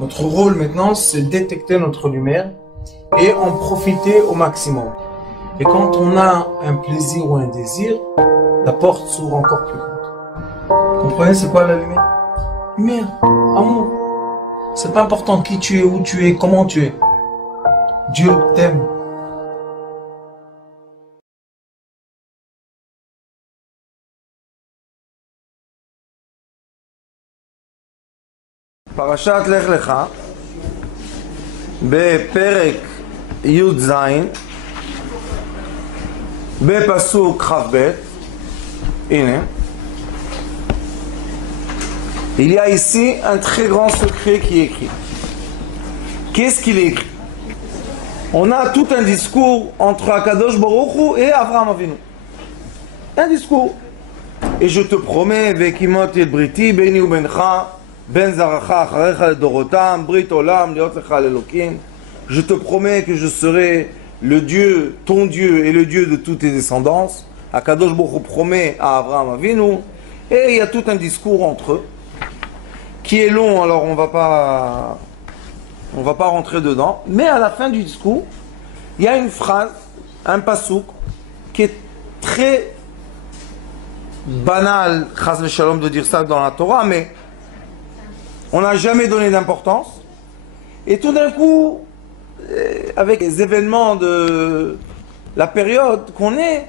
Notre rôle maintenant, c'est détecter notre lumière et en profiter au maximum. Et quand on a un plaisir ou un désir, la porte s'ouvre encore plus grande. Vous comprenez c'est quoi la lumière? Lumière, amour. C'est pas important qui tu es, où tu es, comment tu es. Dieu t'aime. פרשת לך לך, בפרק י"ז, בפסוק כ"ב, הנה, il y a ici un très grand secret qui est écrit. Qu'est-ce qu'il est écrit? On a tout un discours entre Akadosh Baruch Hu et Avraham Avinu. Un discours. Et je te promets, Vekimot et Briti, Beni ou Bencha, Ben Zaracha, Acharecha le Dorotam, Brit Olam, Liot Lecha l'Elokim. Je te promets que je serai le Dieu, ton Dieu et le Dieu de toutes tes descendances. Akadosh Baruch Hu promet à Avraham Avinu. Et il y a tout un discours entre eux qui est long, alors on va pas rentrer dedans. Mais à la fin du discours, il y a une phrase, un pasouk, qui est très banal, chas v'shalom, de dire ça dans la Torah, mais on n'a jamais donné d'importance. Et tout d'un coup, avec les événements de la période qu'on est,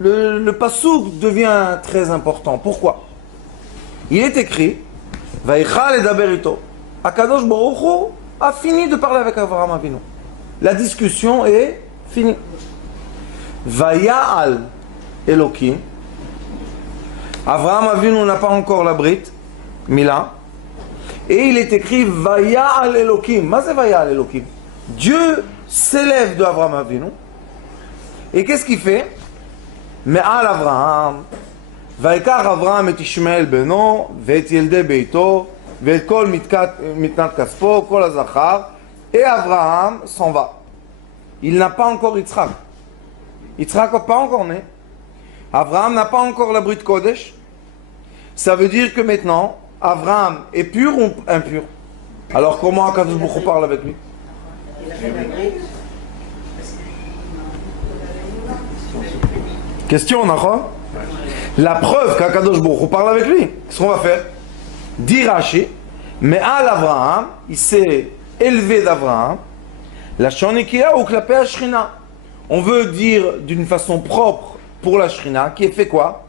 le pasouk devient très important. Pourquoi? Il est écrit, Vaïchal et Daberito. Akadosh Baruch Hu a fini de parler avec Avraham Avinu. La discussion est finie. Vaya'al Elokim. Avraham Avinu n'a pas encore la brite, Mila. Et il est écrit Vaya'al Elokim. Qu'est-ce que Vaya'al Elokim? Dieu s'élève de Avraham Avinu. Et qu'est-ce qu'il fait? Me'al Avraham. Vaïkar Avraham et Ishmael beno, v'et Yelde beito, v'et kol mitnat kaspo, kol azachar. Et Avraham s'en va. Il n'a pas encore Yitzhak. Yitzhak n'a pas encore né. Avraham n'a pas encore la Brit Kodesh. Ça veut dire que maintenant, Avraham est pur ou impur? Alors comment Akadosh Baruch Hu parle avec lui? Question, d'accord? La preuve qu'Akadosh Baruch Hu parle avec lui. Qu'est-ce qu'on va faire? Dit Rashi, mais à l'Avraham, il s'est élevé d'Avraham, la Shonikia ou Klapé Shrina. On veut dire d'une façon propre pour la Shrina, qui est fait quoi?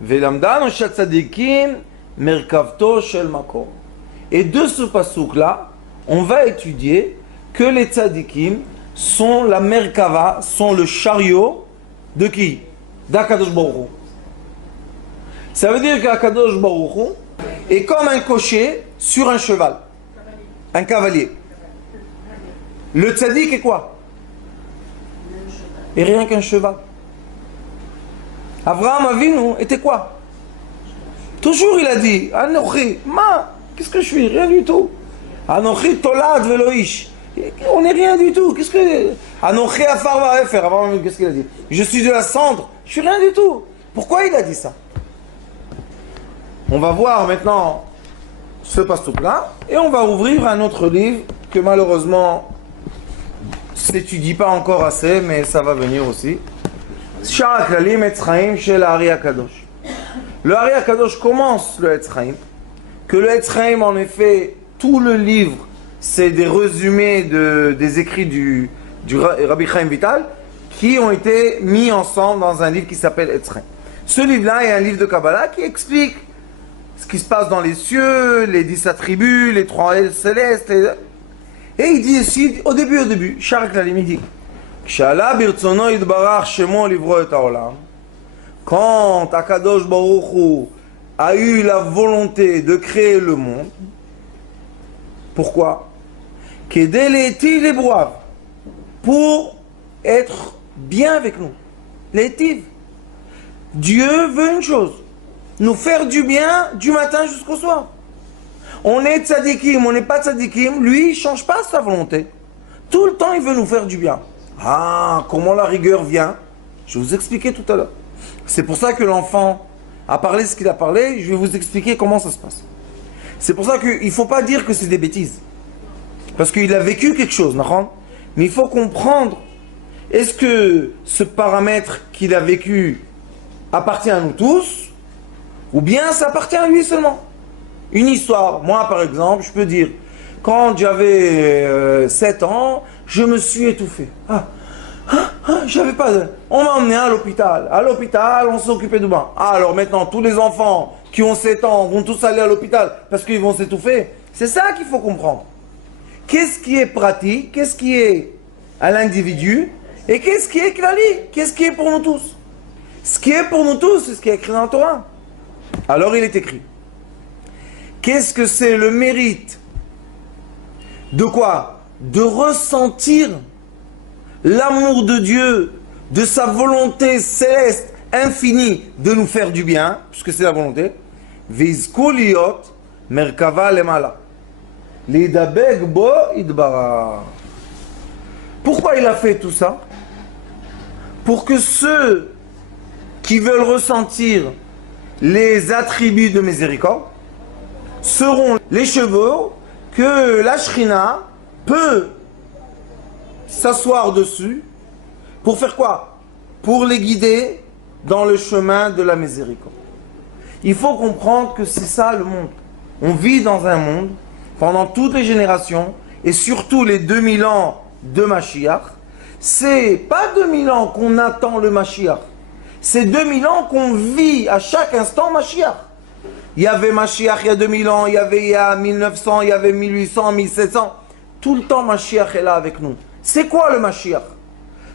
Velamdan Shatzadikim Merkavto Shel Makom. Et de ce pasouk-là, on va étudier que les tzadikim sont la Merkava, sont le chariot de qui? D'Akadosh Baruch Hu. Ça veut dire qu'Akadosh Baruch Hu est comme un cocher sur un cheval, un cavalier. Le tzaddik est quoi? Et rien qu'un cheval. Avraham Avinu était quoi? Toujours il a dit Anochi, qu'est-ce que je suis? Rien du tout. Anochi tolad veloish. On n'est rien du tout. Qu'est-ce que Anochi afar va'efer. Avraham Avinu, qu'est-ce qu'il a dit? Je suis de la cendre. Je suis rien du tout. Pourquoi il a dit ça? On va voir maintenant ce pasouk-là et on va ouvrir un autre livre que malheureusement s'étudie pas encore assez, mais ça va venir aussi. Shar HaKlalim Etz Chaim chez l'Ari HaKadosh. Le Ari HaKadosh commence le Etz Chaim, que le Etz Chaim en effet, tout le livre, c'est des résumés des écrits du Rabbi Chaim Vital qui ont été mis ensemble dans un livre qui s'appelle Etz Chaim. Ce livre-là est un livre de Kabbalah qui explique ce qui se passe dans les cieux, les 10 attributs, les 3 ailes célestes. Et il dit ici, au début, Shar HaKlalim, il dit Kshala birtzono yitbarach shemo livro et haolam. Quand Akadosh Baruch Hu a eu la volonté de créer le monde, pourquoi? Kedei leitiv lebroav, pour être bien avec nous. Leitiv. Dieu veut une chose, nous faire du bien du matin jusqu'au soir. On est tzadikim, on n'est pas tzadikim, lui il ne change pas sa volonté. Tout le temps il veut nous faire du bien. Ah, comment la rigueur vient? Je vais vous expliquer tout à l'heure. C'est pour ça que l'enfant a parlé ce qu'il a parlé, je vais vous expliquer comment ça se passe. C'est pour ça qu'il ne faut pas dire que c'est des bêtises. Parce qu'il a vécu quelque chose, mais il faut comprendre, est-ce que ce paramètre qu'il a vécu appartient à nous tous, ou bien ça appartient à lui seulement? Une histoire, moi par exemple, je peux dire, quand j'avais 7 ans, je me suis étouffé. J'avais pas de... On m'a emmené à l'hôpital. À l'hôpital, on s'est occupé de moi. Alors maintenant, tous les enfants qui ont 7 ans vont tous aller à l'hôpital parce qu'ils vont s'étouffer. C'est ça qu'il faut comprendre. Qu'est-ce qui est pratique? Qu'est-ce qui est à l'individu? Et qu'est-ce qui est clali? Qu'est-ce qui est pour nous tous? Ce qui est pour nous tous, c'est ce qui est écrit dans la Torah. Alors il est écrit. Qu'est-ce que c'est le mérite? De quoi? De ressentir l'amour de Dieu, de sa volonté céleste, infinie, de nous faire du bien, puisque c'est la volonté. Vizku liot merkava lemala. Lidabeg bo idbara. Pourquoi il a fait tout ça? Pour que ceux qui veulent ressentir les attributs de miséricorde seront les chevaux que la Shrina peut s'asseoir dessus pour faire quoi? Pour les guider dans le chemin de la miséricorde. Il faut comprendre que c'est ça le monde. On vit dans un monde, pendant toutes les générations, et surtout les 2000 ans de Mashiach, c'est pas 2000 ans qu'on attend le Mashiach, c'est 2000 ans qu'on vit à chaque instant Mashiach. Il y avait Mashiach il y a 2000 ans, il y a 1900, il y avait 1800, 1700. Tout le temps Mashiach est là avec nous. C'est quoi le Mashiach?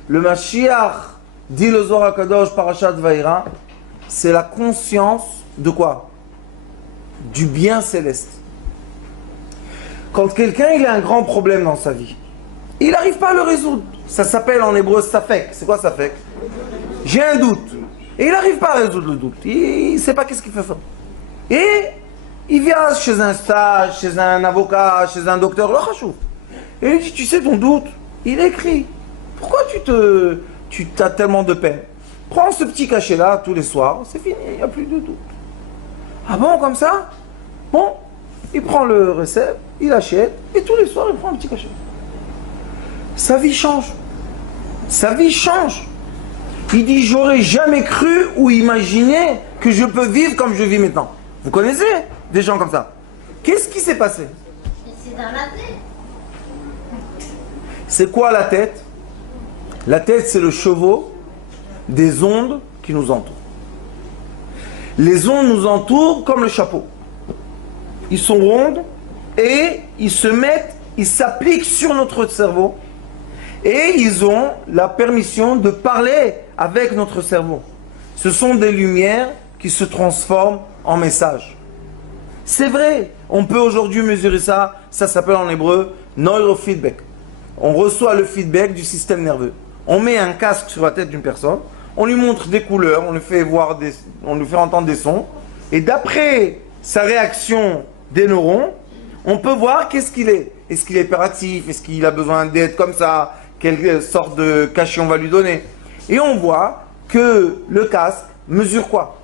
Le Mashiach, dit le Zohar HaKadosh, Parashat Vaïra, c'est la conscience de quoi? Du bien céleste. Quand quelqu'un il a un grand problème dans sa vie, il n'arrive pas à le résoudre. Ça s'appelle en hébreu safek. C'est quoi safek? J'ai un doute. Et il n'arrive pas à résoudre le doute. Il ne sait pas qu'est-ce qu'il fait faire. Et il vient chez un sage, chez un avocat, chez un docteur, et il dit, tu sais ton doute? Il écrit. Pourquoi tu as tellement de peine? Prends ce petit cachet-là tous les soirs, c'est fini, il n'y a plus de doute. Ah bon, comme ça? Bon, il prend le recette, il achète, et tous les soirs, il prend un petit cachet. Sa vie change. Sa vie change. Il dit, j'aurais jamais cru ou imaginé que je peux vivre comme je vis maintenant. Vous connaissez des gens comme ça? Qu'est-ce qui s'est passé? C'est dans la tête. C'est quoi la tête? La tête, c'est le chevaux des ondes qui nous entourent. Les ondes nous entourent comme le chapeau. Ils sont rondes et ils se mettent, ils s'appliquent sur notre cerveau et ils ont la permission de parler avec notre cerveau. Ce sont des lumières qui se transforment en messages. C'est vrai, on peut aujourd'hui mesurer ça, ça s'appelle en hébreu neurofeedback. On reçoit le feedback du système nerveux. On met un casque sur la tête d'une personne, on lui montre des couleurs, on lui fait entendre des sons, et d'après sa réaction des neurones, on peut voir qu'est-ce qu'il est. Est-ce qu'il est hyperactif? Est-ce qu'il a besoin d'être comme ça? Quelle sorte de cachet on va lui donner? Et on voit que le casque mesure quoi?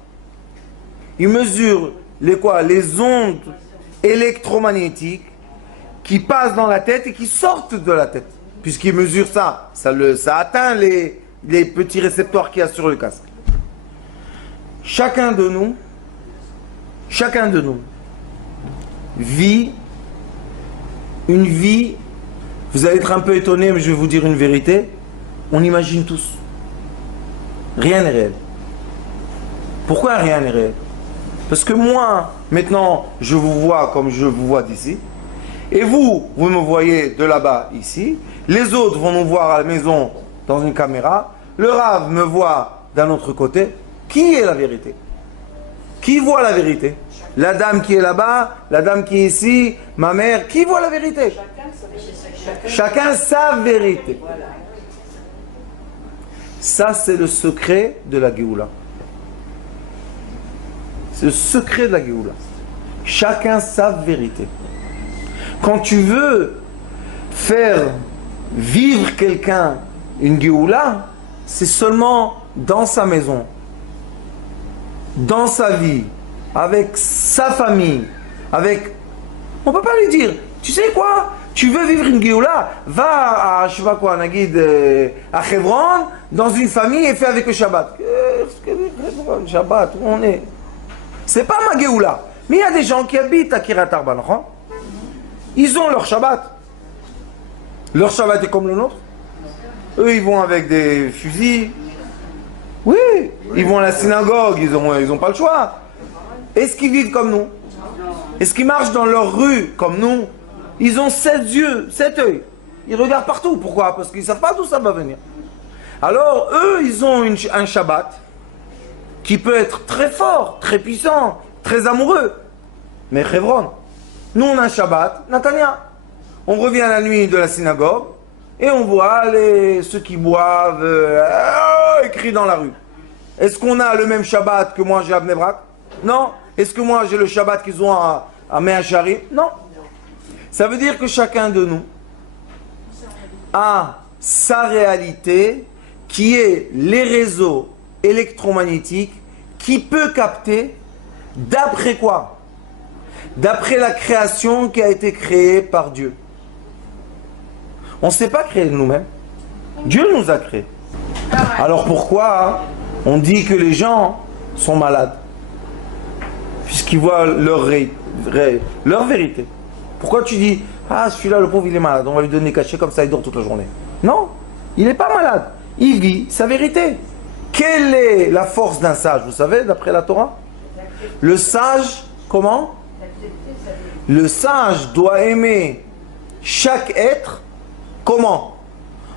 Il mesure les ondes électromagnétiques qui passent dans la tête et qui sortent de la tête. Puisqu'il mesure ça, ça atteint les petits récepteurs qu'il y a sur le casque. Chacun de nous vit une vie, vous allez être un peu étonné, mais je vais vous dire une vérité, on imagine tous. Rien n'est réel. Pourquoi rien n'est réel? Parce que moi, maintenant, je vous vois comme je vous vois d'ici, et vous me voyez de là-bas, ici, les autres vont nous voir à la maison dans une caméra, le Rav me voit d'un autre côté. Qui est la vérité? Qui voit la vérité? La dame qui est là-bas, la dame qui est ici, ma mère, qui voit la vérité? Chacun sa vérité. Ça, c'est le secret de la Géoula. C'est le secret de la Géoula. Chacun sa vérité. Quand tu veux faire vivre quelqu'un une Géoula, c'est seulement dans sa maison, dans sa vie, avec sa famille, avec On ne peut pas lui dire, tu sais quoi, tu veux vivre une Géoula, va à, je sais pas quoi, Nagid, à Hebron, dans une famille et fais avec le Shabbat. Shabbat, où on est? C'est pas ma Géoula. Mais il y a des gens qui habitent à Kiryat Arba, non? Ils ont leur Shabbat. Leur Shabbat est comme le nôtre. Eux, ils vont avec des fusils. Oui, ils vont à la synagogue, ils ont pas le choix. Est-ce qu'ils vivent comme nous? Est-ce qu'ils marchent dans leur rue comme nous? Ils ont 7 yeux, 7 œils. Ils regardent partout. Pourquoi? Parce qu'ils ne savent pas d'où ça va venir. Alors, eux, ils ont un Shabbat qui peut être très fort, très puissant, très amoureux. Mais Hebron, nous, on a un Shabbat, Natania. On revient à la nuit de la synagogue et on voit ceux qui boivent écrits dans la rue. Est-ce qu'on a le même Shabbat que moi j'ai à Bnei Brak? Non. Est-ce que moi j'ai le Shabbat qu'ils ont à Mea Shearim? Non. Ça veut dire que chacun de nous a sa réalité qui est les réseaux électromagnétiques qui peut capter d'après quoi? D'après la création qui a été créée par Dieu. On ne s'est pas créé de nous-mêmes. Dieu nous a créés. Alors pourquoi on dit que les gens sont malades? Puisqu'ils voient leur vérité. Pourquoi tu dis, ah celui-là le pauvre il est malade, on va lui donner cachet comme ça il dort toute la journée? Non, il n'est pas malade, il vit sa vérité. Quelle est la force d'un sage? Vous savez, d'après la Torah? Le sage, comment? Le sage doit aimer chaque être, comment?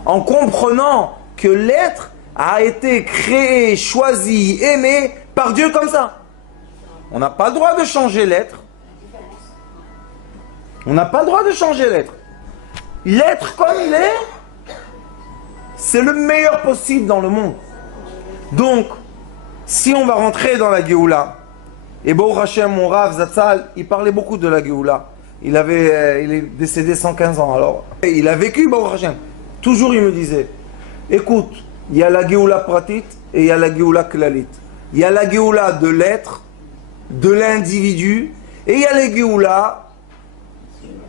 En comprenant que l'être a été créé, choisi, aimé par Dieu comme ça. On n'a pas le droit de changer l'être. On n'a pas le droit de changer l'être. L'être comme il est, c'est le meilleur possible dans le monde. Donc, si on va rentrer dans la Géoula, et Baruch Hashem, mon Rav Zatzal, il parlait beaucoup de la Géoula. Il est décédé 115 ans, alors il a vécu Baruch Hashem. Toujours il me disait, écoute, il y a la Géoula pratit et il y a la Géoula klalit. Il y a la Géoula de l'être, de l'individu, et il y a la Géoula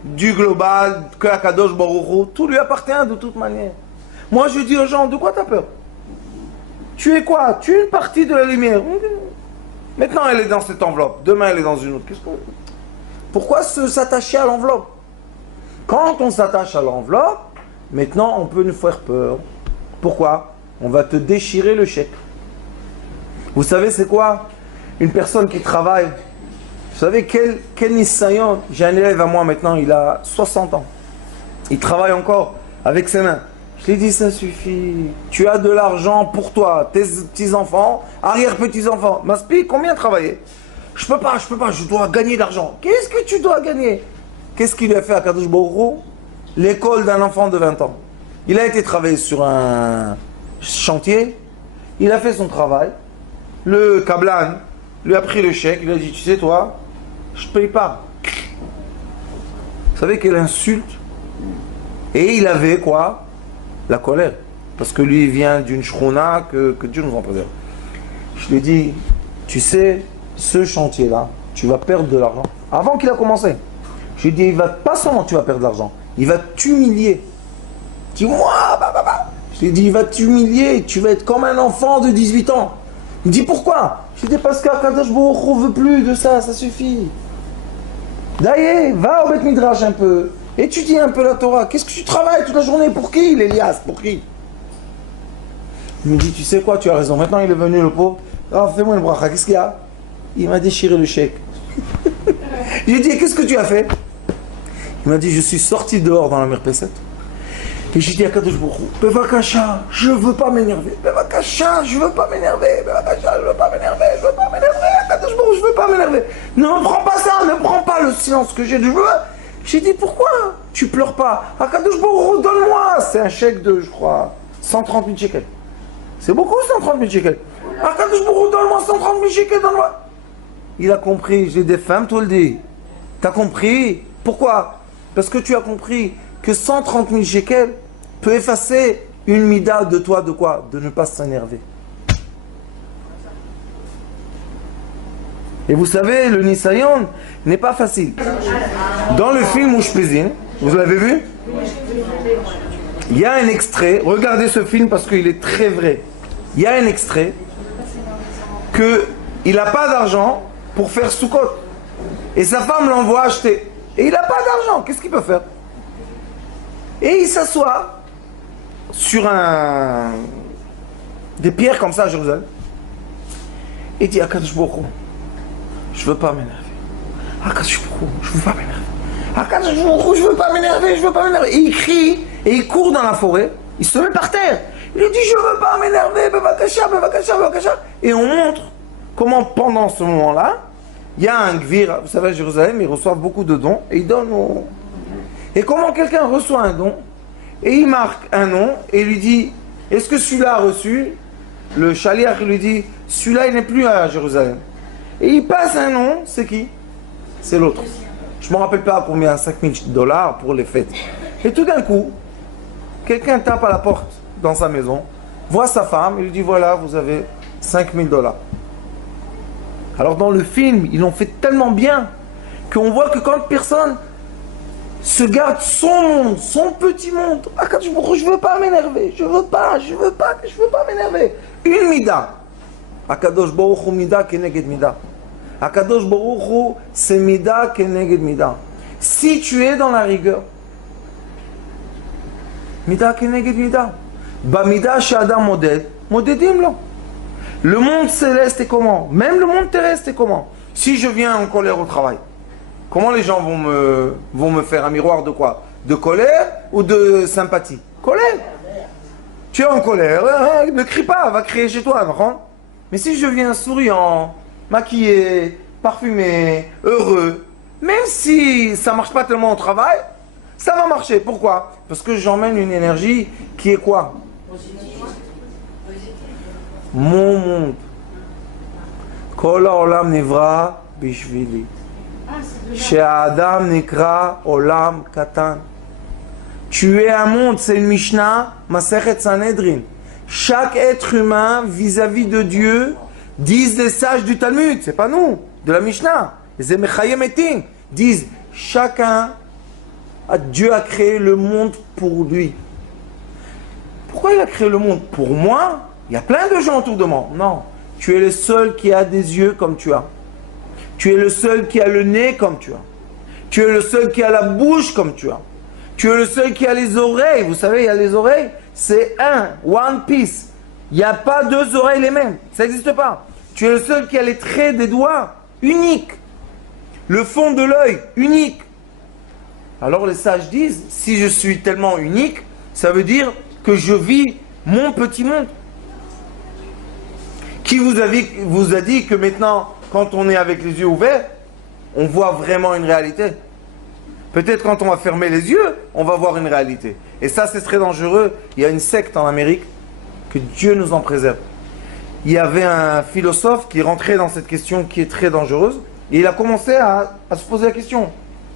du global, que Akadosh Baruch Hu, tout lui appartient de toute manière. Moi je dis aux gens, de quoi tu as peur? Tu es quoi? Tu es une partie de la lumière. Maintenant elle est dans cette enveloppe, demain elle est dans une autre. Pourquoi s'attacher à l'enveloppe? Quand on s'attache à l'enveloppe, maintenant on peut nous faire peur. Pourquoi? On va te déchirer le chèque. Vous savez c'est quoi? Une personne qui travaille. Vous savez quel Nisayon? J'ai un élève à moi maintenant, il a 60 ans. Il travaille encore avec ses mains. Je lui ai dit, ça suffit. Tu as de l'argent pour toi, tes petits-enfants, arrière-petits-enfants. Maspi, combien travailler? Je peux pas, je dois gagner de l'argent. Qu'est-ce que tu dois gagner? Qu'est-ce qu'il a fait à Kadosh Baruch Hu? L'école d'un enfant de 20 ans. Il a été travailler sur un chantier, il a fait son travail, le Kablan lui a pris le chèque, il a dit, tu sais toi, je ne paye pas. Vous savez quelle insulte? Et il avait quoi? La colère. Parce que lui il vient d'une shrona que Dieu nous en préserve. Je lui ai dit, tu sais, ce chantier-là, tu vas perdre de l'argent. Avant qu'il a commencé. Je lui ai dit, il va pas seulement tu vas perdre de l'argent, il va t'humilier. Dis-moi, Je lui ai dit, il va t'humilier, tu vas être comme un enfant de 18 ans. Il me dit, pourquoi? Je lui ai dit, parce qu'Akadosh Baruch Hu veut plus de ça, ça suffit. D'ailleurs, va au Beth Midrash un peu, étudie un peu la Torah. Qu'est-ce que tu travailles toute la journée? Pour qui, l'Elias? Pour qui? Il me dit, tu sais quoi, tu as raison. Maintenant, il est venu, le pauvre. Ah, fais-moi une bracha. Qu'est-ce qu'il y a? Il m'a déchiré le chèque. Je lui ai dit, qu'est-ce que tu as fait? Il m'a dit, je suis sorti dehors dans la merpesette. Et j'ai dit à Kadosh Baruch Hu, Bevakasha, je veux pas m'énerver. Bevakasha, je veux pas m'énerver. Bevakasha, je veux pas m'énerver. Je veux pas m'énerver. Kadosh Baruch Hu, je veux pas m'énerver. Ne me prends pas ça, ne prends pas le silence que j'ai. J'ai dit, pourquoi tu pleures pas? Kadosh Baruch Hu, donne-moi. C'est un chèque de, je crois, 130 000 shekels. C'est beaucoup 130 000 shekels. Kadosh Baruch Hu, donne-moi 130 000 shekels, donne-moi. Il a compris, j'ai des femmes, toi le dis. T'as compris? Pourquoi? Parce que tu as compris que 130 000 shekels peut effacer une mida de toi de quoi? De ne pas s'énerver. Et vous savez, le Nisayon n'est pas facile. Dans le film Ushpezin, vous l'avez vu? Il y a un extrait, regardez ce film parce qu'il est très vrai. Il y a un extrait qu'il n'a pas d'argent pour faire Sukkot. Et sa femme l'envoie acheter. Et il n'a pas d'argent, qu'est-ce qu'il peut faire? Et il s'assoit sur des pierres comme ça à Jérusalem. Et il dit, Akadosh Baruch Hu, je ne veux pas m'énerver. Akadosh Baruch Hu, je ne veux pas m'énerver. Akadosh Baruch Hu, je ne veux pas m'énerver, je ne veux pas m'énerver. Et il crie, et il court dans la forêt, il se met par terre. Il dit, je ne veux pas m'énerver, bevakasha, bevakasha, bevakasha. Et on montre comment pendant ce moment-là, il y a un gvir, vous savez à Jérusalem, ils reçoivent beaucoup de dons, et ils donnent aux... Et comment quelqu'un reçoit un don, et il marque un nom, et il lui dit, est-ce que celui-là a reçu? Le chaliach lui dit, celui-là il n'est plus à Jérusalem. Et il passe un nom, c'est qui? C'est l'autre. Je ne me rappelle pas combien, $5 000 pour les fêtes. Et tout d'un coup, quelqu'un tape à la porte dans sa maison, voit sa femme, et lui dit, voilà, vous avez $5 000. Alors dans le film, ils l'ont fait tellement bien, qu'on voit que quand personne se garde son monde, son petit monde, je ne veux pas m'énerver, je veux pas m'énerver. Une mida. Akadosh Baruch Hu mida keneged mida. Akadosh Baruch Hu c'est mida keneged mida. Si tu es dans la rigueur, mida keneged mida. Ba mida sh'adam moded, modedim lo. Le monde céleste est comment? Même le monde terrestre est comment? Si je viens en colère au travail, comment les gens vont me faire un miroir de quoi? De colère ou de sympathie? Colère. Tu es en colère, ne crie pas, va crier chez toi, non? Mais si je viens souriant, maquillé, parfumé, heureux, même si ça ne marche pas tellement au travail, ça va marcher. Pourquoi? Parce que j'emmène une énergie qui est quoi? Mon monde. Kol haolam nivra bishvili. She'adam nikra olam katan. Tu es un monde, c'est une Mishnah, Masechet Sanhedrin. Chaque être humain vis-à-vis de Dieu, disent les sages du Talmud, c'est pas nous, de la Mishnah. Les Mechayem Etim disent, chacun, Dieu a créé le monde pour lui. Pourquoi il a créé le monde? Pour moi? Il y a plein de gens autour de moi. Non, tu es le seul qui a des yeux comme tu as. Tu es le seul qui a le nez comme tu as. Tu es le seul qui a la bouche comme tu as. Tu es le seul qui a les oreilles. Vous savez, il y a les oreilles, c'est one piece. Il n'y a pas deux oreilles les mêmes. Ça n'existe pas. Tu es le seul qui a les traits des doigts, unique. Le fond de l'œil, unique. Alors les sages disent, si je suis tellement unique, ça veut dire que je vis mon petit monde. Qui vous a dit que maintenant, quand on est avec les yeux ouverts, on voit vraiment une réalité? Peut-être quand on va fermer les yeux, on va voir une réalité. Et ça, c'est très dangereux. Il y a une secte en Amérique, que Dieu nous en préserve. Il y avait un philosophe qui rentrait dans cette question qui est très dangereuse, et il a commencé à se poser la question.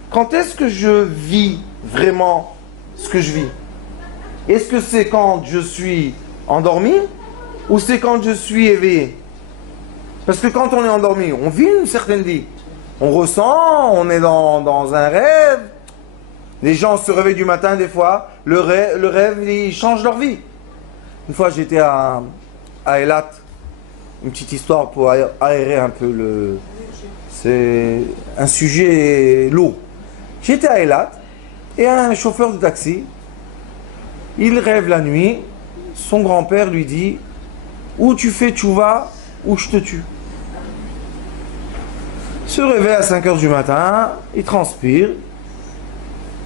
Quand est-ce que je vis vraiment ce que je vis? Est-ce que c'est quand je suis endormi, ou c'est quand je suis éveillé? Parce que quand on est endormi, on vit une certaine vie. On ressent, on est dans un rêve. Les gens se réveillent du matin des fois. Le rêve, ils changent leur vie. Une fois, j'étais à Eilat. Une petite histoire pour aérer un peu c'est un sujet lourd. J'étais à Eilat et un chauffeur de taxi, il rêve la nuit. Son grand-père lui dit, ou tu fais tchouva, ou je te tue. Il se réveille à 5 h du matin, il transpire,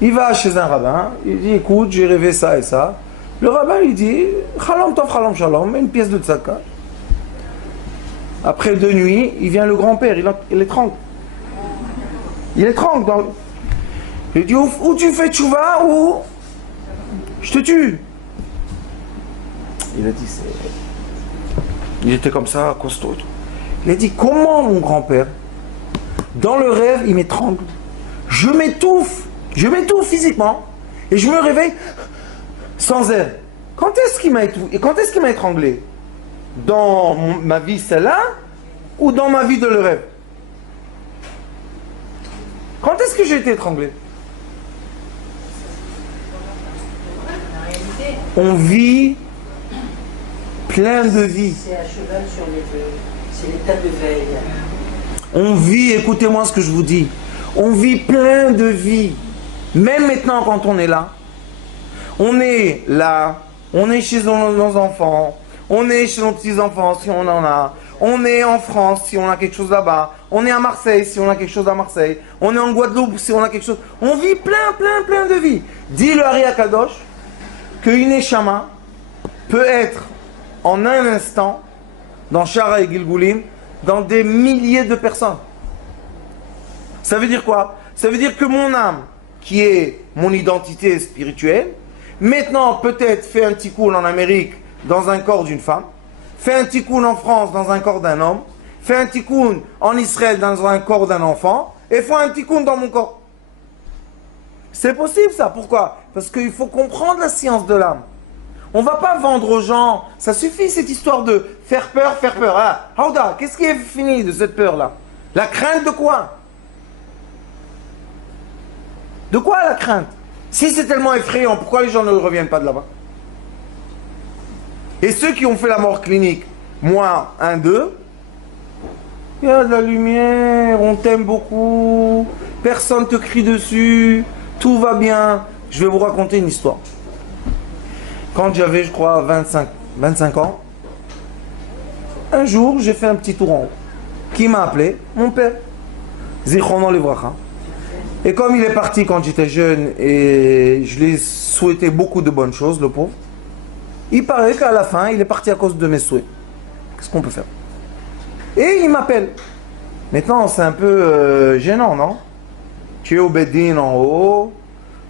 il va chez un rabbin, il dit, écoute, j'ai rêvé ça et ça. Le rabbin lui dit, Chalam tov, chalam shalom, mets une pièce de tzaka. Après 2 nuits, il vient le grand-père, il étrangle. Il étrangle. Il dit, ou tu fais tchouva, ou je te tue. Il a dit, il était comme ça, costaud. Il a dit, comment mon grand-père, dans le rêve, il m'étrangle. Je m'étouffe physiquement, et je me réveille sans air. Quand est-ce qu'il m'a étouffé? Quand est-ce qu'il m'a étranglé? Dans ma vie celle-là, ou dans ma vie de le rêve? Quand est-ce que j'ai été étranglé? On vit plein de vie. C'est à cheval sur les deux. C'est l'état de veille. On vit, écoutez-moi ce que je vous dis, on vit plein de vie. Même maintenant quand on est là, on est là, on est chez nos enfants, on est chez nos petits-enfants si on en a, on est en France si on a quelque chose là-bas, on est à Marseille si on a quelque chose à Marseille, on est en Guadeloupe si on a quelque chose. On vit plein de vie. Dit le Hari Akadosh qu'une Neshama peut être en un instant dans Shara et Gilgulim dans des milliers de personnes. Ça veut dire quoi? Ça veut dire que mon âme, qui est mon identité spirituelle, maintenant peut-être fait un tikkun en Amérique dans un corps d'une femme, fait un tikkun en France dans un corps d'un homme, fait un tikkun en Israël dans un corps d'un enfant, et fait un tikkun dans mon corps. C'est possible ça. Pourquoi? Parce qu'il faut comprendre la science de l'âme. On ne va pas vendre aux gens, ça suffit cette histoire de faire peur. Ah, Hauda, qu'est-ce qui est fini de cette peur-là? La crainte de quoi? De quoi la crainte? Si c'est tellement effrayant, pourquoi les gens ne reviennent pas de là-bas? Et ceux qui ont fait la mort clinique, moi, un d'eux, il y a de la lumière, on t'aime beaucoup, personne ne te crie dessus, tout va bien. Je vais vous raconter une histoire. Quand j'avais, je crois, 25 ans, un jour, j'ai fait un petit tour en haut. Qui m'a appelé? Mon père. Zichrono Livracha. Et comme il est parti quand j'étais jeune et je lui ai souhaité beaucoup de bonnes choses, le pauvre, il paraît qu'à la fin, il est parti à cause de mes souhaits. Qu'est-ce qu'on peut faire? Et il m'appelle. Maintenant, c'est un peu gênant, non? Tu es au Beddin en haut,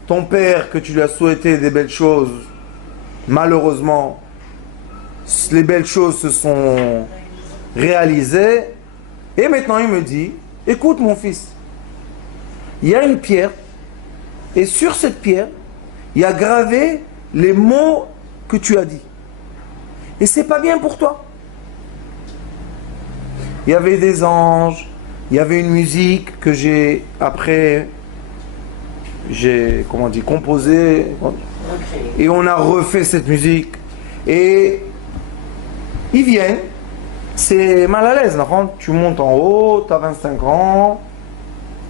ton père, que tu lui as souhaité des belles choses, malheureusement, les belles choses se sont réalisées. Et maintenant, il me dit, écoute mon fils, il y a une pierre, et sur cette pierre, il y a gravé les mots que tu as dit. Et c'est pas bien pour toi. Il y avait des anges, il y avait une musique que j'ai, après, composée, et on a refait cette musique. Et ils viennent, c'est mal à l'aise, tu montes en haut, tu as 25 ans,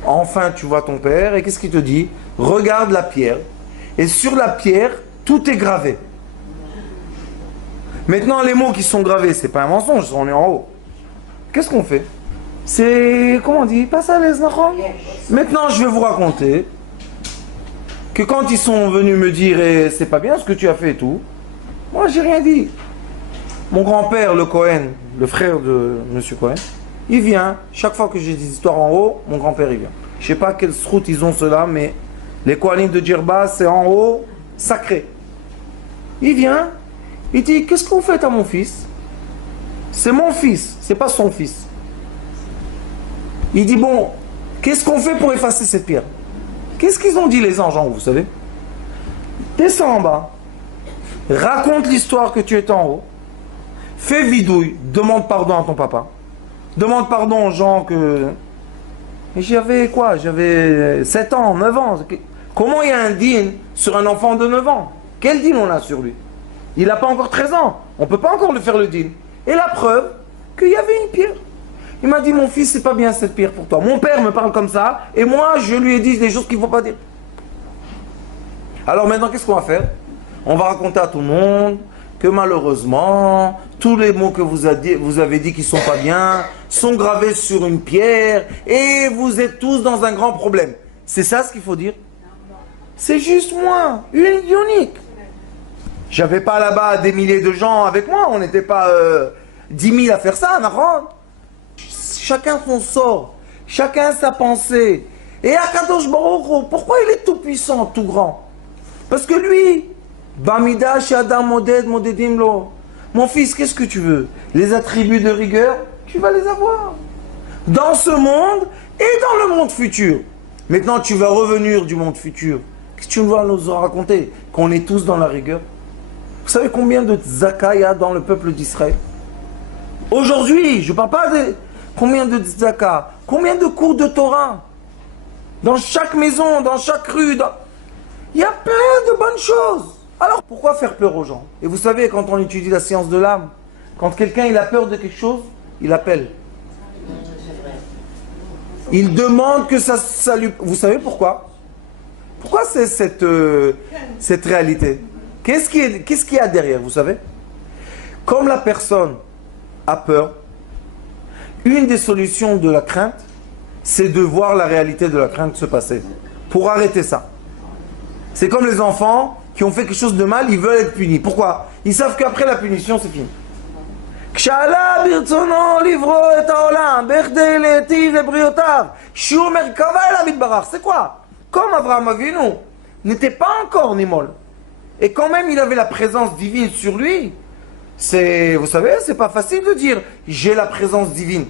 enfin tu vois ton père, et qu'est-ce qu'il te dit? Regarde la pierre, et sur la pierre, tout est gravé. Maintenant, les mots qui sont gravés, c'est pas un mensonge, on est en haut. Qu'est-ce qu'on fait? C'est, comment on dit? Pas à l'aise, maintenant, je vais vous raconter que quand ils sont venus me dire eh, c'est pas bien ce que tu as fait et tout, moi j'ai rien dit. Mon grand-père, le Cohen, le frère de Monsieur Cohen, il vient, chaque fois que j'ai des histoires en haut, mon grand-père il vient. Je sais pas quelle route ils ont cela, mais les Kohanim de Djerba, c'est en haut, sacré. Il vient, il dit, qu'est-ce que vous faites à mon fils? C'est mon fils, c'est pas son fils. Il dit, bon, qu'est-ce qu'on fait pour effacer cette pierre? Qu'est-ce qu'ils ont dit les anges en haut, vous savez? Descends en bas, raconte l'histoire que tu es en haut, fais vidouille, demande pardon à ton papa, demande pardon aux gens que... Et j'avais quoi? J'avais 7 ans, 9 ans. Comment il y a un din sur un enfant de 9 ans? Quel din on a sur lui? Il n'a pas encore 13 ans, on ne peut pas encore le faire le din. Et la preuve qu'il y avait une pierre. Il m'a dit, mon fils, c'est pas bien cette pierre pour toi. Mon père me parle comme ça, et moi, je lui ai dit des choses qu'il ne faut pas dire. Alors maintenant, qu'est-ce qu'on va faire? On va raconter à tout le monde que malheureusement, tous les mots que vous avez dit qui ne sont pas bien, sont gravés sur une pierre, et vous êtes tous dans un grand problème. C'est ça ce qu'il faut dire? C'est juste moi, unique. J'avais pas là-bas des milliers de gens avec moi, on n'était pas 10 000 à faire ça, Nahon. Chacun son sort, chacun sa pensée. Et Akadosh Baruch, pourquoi il est tout puissant, tout grand? Parce que lui, Bamida Shadam Moded Modedimlo. Mon fils, qu'est-ce que tu veux? Les attributs de rigueur, tu vas les avoir. Dans ce monde et dans le monde futur. Maintenant, tu vas revenir du monde futur. Qu'est-ce que tu vas nous raconter? Qu'on est tous dans la rigueur. Vous savez combien de tzaka il y a dans le peuple d'Israël? Aujourd'hui, je ne parle pas de combien de tzaka, combien de cours de Torah. Dans chaque maison, dans chaque rue, il y a plein de bonnes choses. Alors pourquoi faire peur aux gens? Et vous savez, quand on étudie la science de l'âme, quand quelqu'un il a peur de quelque chose, il appelle. Il demande que ça lui... Vous savez pourquoi? Pourquoi c'est cette réalité? Qu'est-ce qu'il y a derrière, vous savez? Comme la personne a peur, une des solutions de la crainte, c'est de voir la réalité de la crainte se passer. Pour arrêter ça. C'est comme les enfants qui ont fait quelque chose de mal, ils veulent être punis. Pourquoi? Ils savent qu'après la punition, c'est fini. C'est quoi? Comme Abraham Avinu n'était pas encore Nimol. Et quand même il avait la présence divine sur lui. Vous savez, c'est pas facile de dire j'ai la présence divine.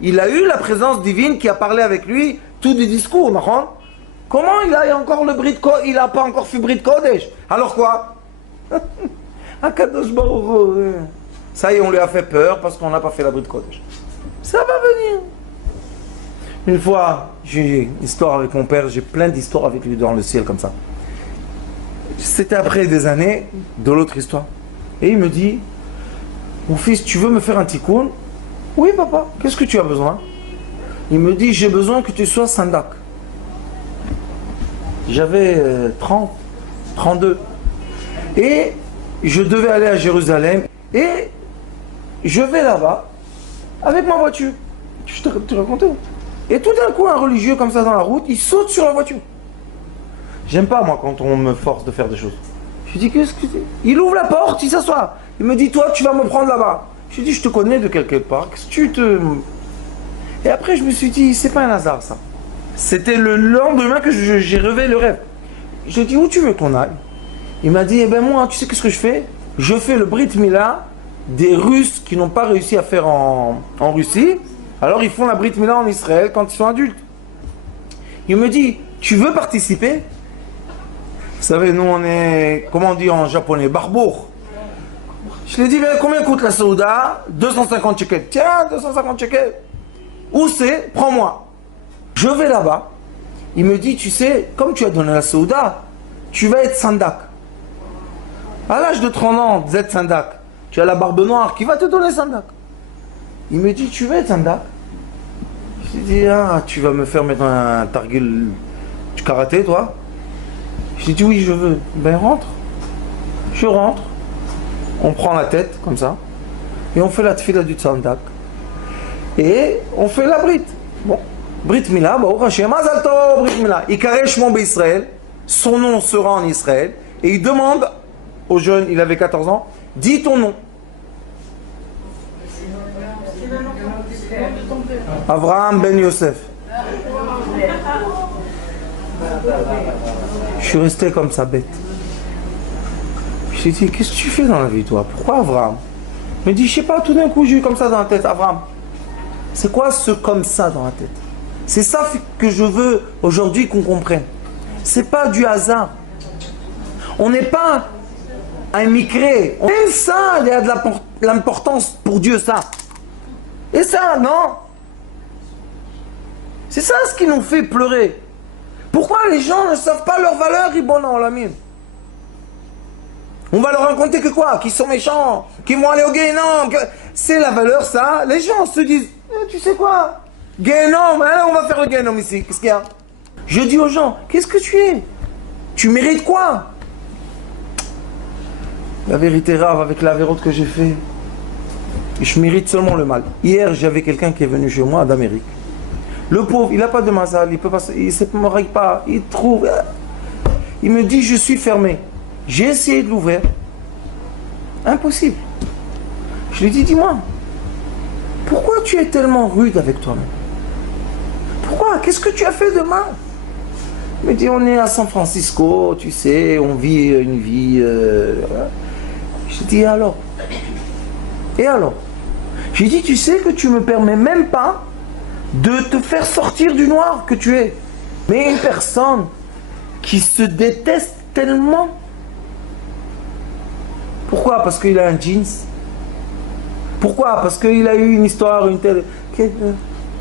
Il a eu la présence divine qui a parlé avec lui tout des discours, non? Comment il a encore le brit de Kodesh? Il n'a pas encore fait brit de Kodesh. Alors quoi? Akadosh Baruch Hu. Ça y est, on lui a fait peur parce qu'on n'a pas fait la brit de Kodesh. Ça va venir. Une fois, j'ai une histoire avec mon père, j'ai plein d'histoires avec lui dans le ciel comme ça. C'était après des années de l'autre histoire. Et il me dit, mon fils, tu veux me faire un tikkun? Oui papa, qu'est-ce que tu as besoin? Il me dit, j'ai besoin que tu sois sandak. J'avais 30, 32. Et je devais aller à Jérusalem. Et je vais là-bas avec ma voiture. Je te racontais. Et tout d'un coup, un religieux comme ça dans la route, il saute sur la voiture. J'aime pas moi quand on me force de faire des choses. Je lui dis, qu'est-ce que c'est? Il ouvre la porte, il s'assoit. Il me dit, toi tu vas me prendre là-bas. Je lui dis, je te connais de quelque part. Qu'est-ce que tu te... Et après je me suis dit, c'est pas un hasard ça. C'était le lendemain que j'ai rêvé le rêve. Je lui ai dit, où tu veux qu'on aille? Il m'a dit, eh ben moi, tu sais qu'est-ce que je fais? Je fais le Brit Mila des Russes qui n'ont pas réussi à faire en Russie. Alors ils font la Brit Mila en Israël quand ils sont adultes. Il me dit, tu veux participer? Vous savez, nous on est, comment on dit en japonais, barbour. Je lui ai dit, mais combien coûte la Souda? 250 shekels. Tiens, 250 shekels. Où c'est? Prends-moi. Je vais là-bas. Il me dit, tu sais, comme tu as donné la Souda, tu vas être sandak. À l'âge de 30 ans, vous êtes sandak. Tu as la barbe noire, qui va te donner sandak? Il me dit, tu vas être sandak? Je lui ai dit, ah, tu vas me faire maintenant un targil du karaté, toi? Je lui ai dit, oui, je veux. Ben, rentre. Je rentre. On prend la tête, comme ça. Et on fait la tfila du sandak. Et on fait la brit. Bon. Brit Mila, Baruch Hashem, Mazal Tov, Brit Mila. Il caresse mon Israël. Son nom sera en Israël. Et il demande au jeune, il avait 14 ans, dis ton nom. Avraham ben Yosef. Je suis resté comme ça, bête. Je lui ai dit, qu'est-ce que tu fais dans la vie, toi? Pourquoi Avraham? Il me dit, je sais pas, tout d'un coup, j'ai eu comme ça dans la tête, Avraham. C'est quoi ce comme ça dans la tête? C'est ça que je veux aujourd'hui qu'on comprenne. C'est pas du hasard. On n'est pas un micré. Même ça, il y a de l'importance pour Dieu, ça. Et ça, non? C'est ça ce qui nous fait pleurer. Pourquoi les gens ne savent pas leur valeur, Ribona, la mine? On va leur raconter que quoi? Qu'ils sont méchants, qu'ils vont aller au Guénom. C'est la valeur, ça. Les gens se disent, tu sais quoi? Guénom, allez, on va faire le Guénom ici. Qu'est-ce qu'il y a? Je dis aux gens, qu'est-ce que tu es? Tu mérites quoi? La vérité rave avec la vérote que j'ai fait, je mérite seulement le mal. Hier, j'avais quelqu'un qui est venu chez moi d'Amérique. Le pauvre, il n'a pas de mazal, il ne se marie pas, il trouve... Il me dit, je suis fermé. J'ai essayé de l'ouvrir. Impossible. Je lui dis, dis-moi, pourquoi tu es tellement rude avec toi-même? Pourquoi? Qu'est-ce que tu as fait de mal? Il me dit, on est à San Francisco, tu sais, on vit une vie... Je dis, et alors? Et alors? J'ai dit, tu sais que tu me permets même pas de te faire sortir du noir que tu es. Mais une personne qui se déteste tellement. Pourquoi? Parce qu'il a un jeans. Pourquoi? Parce qu'il a eu une histoire, une telle...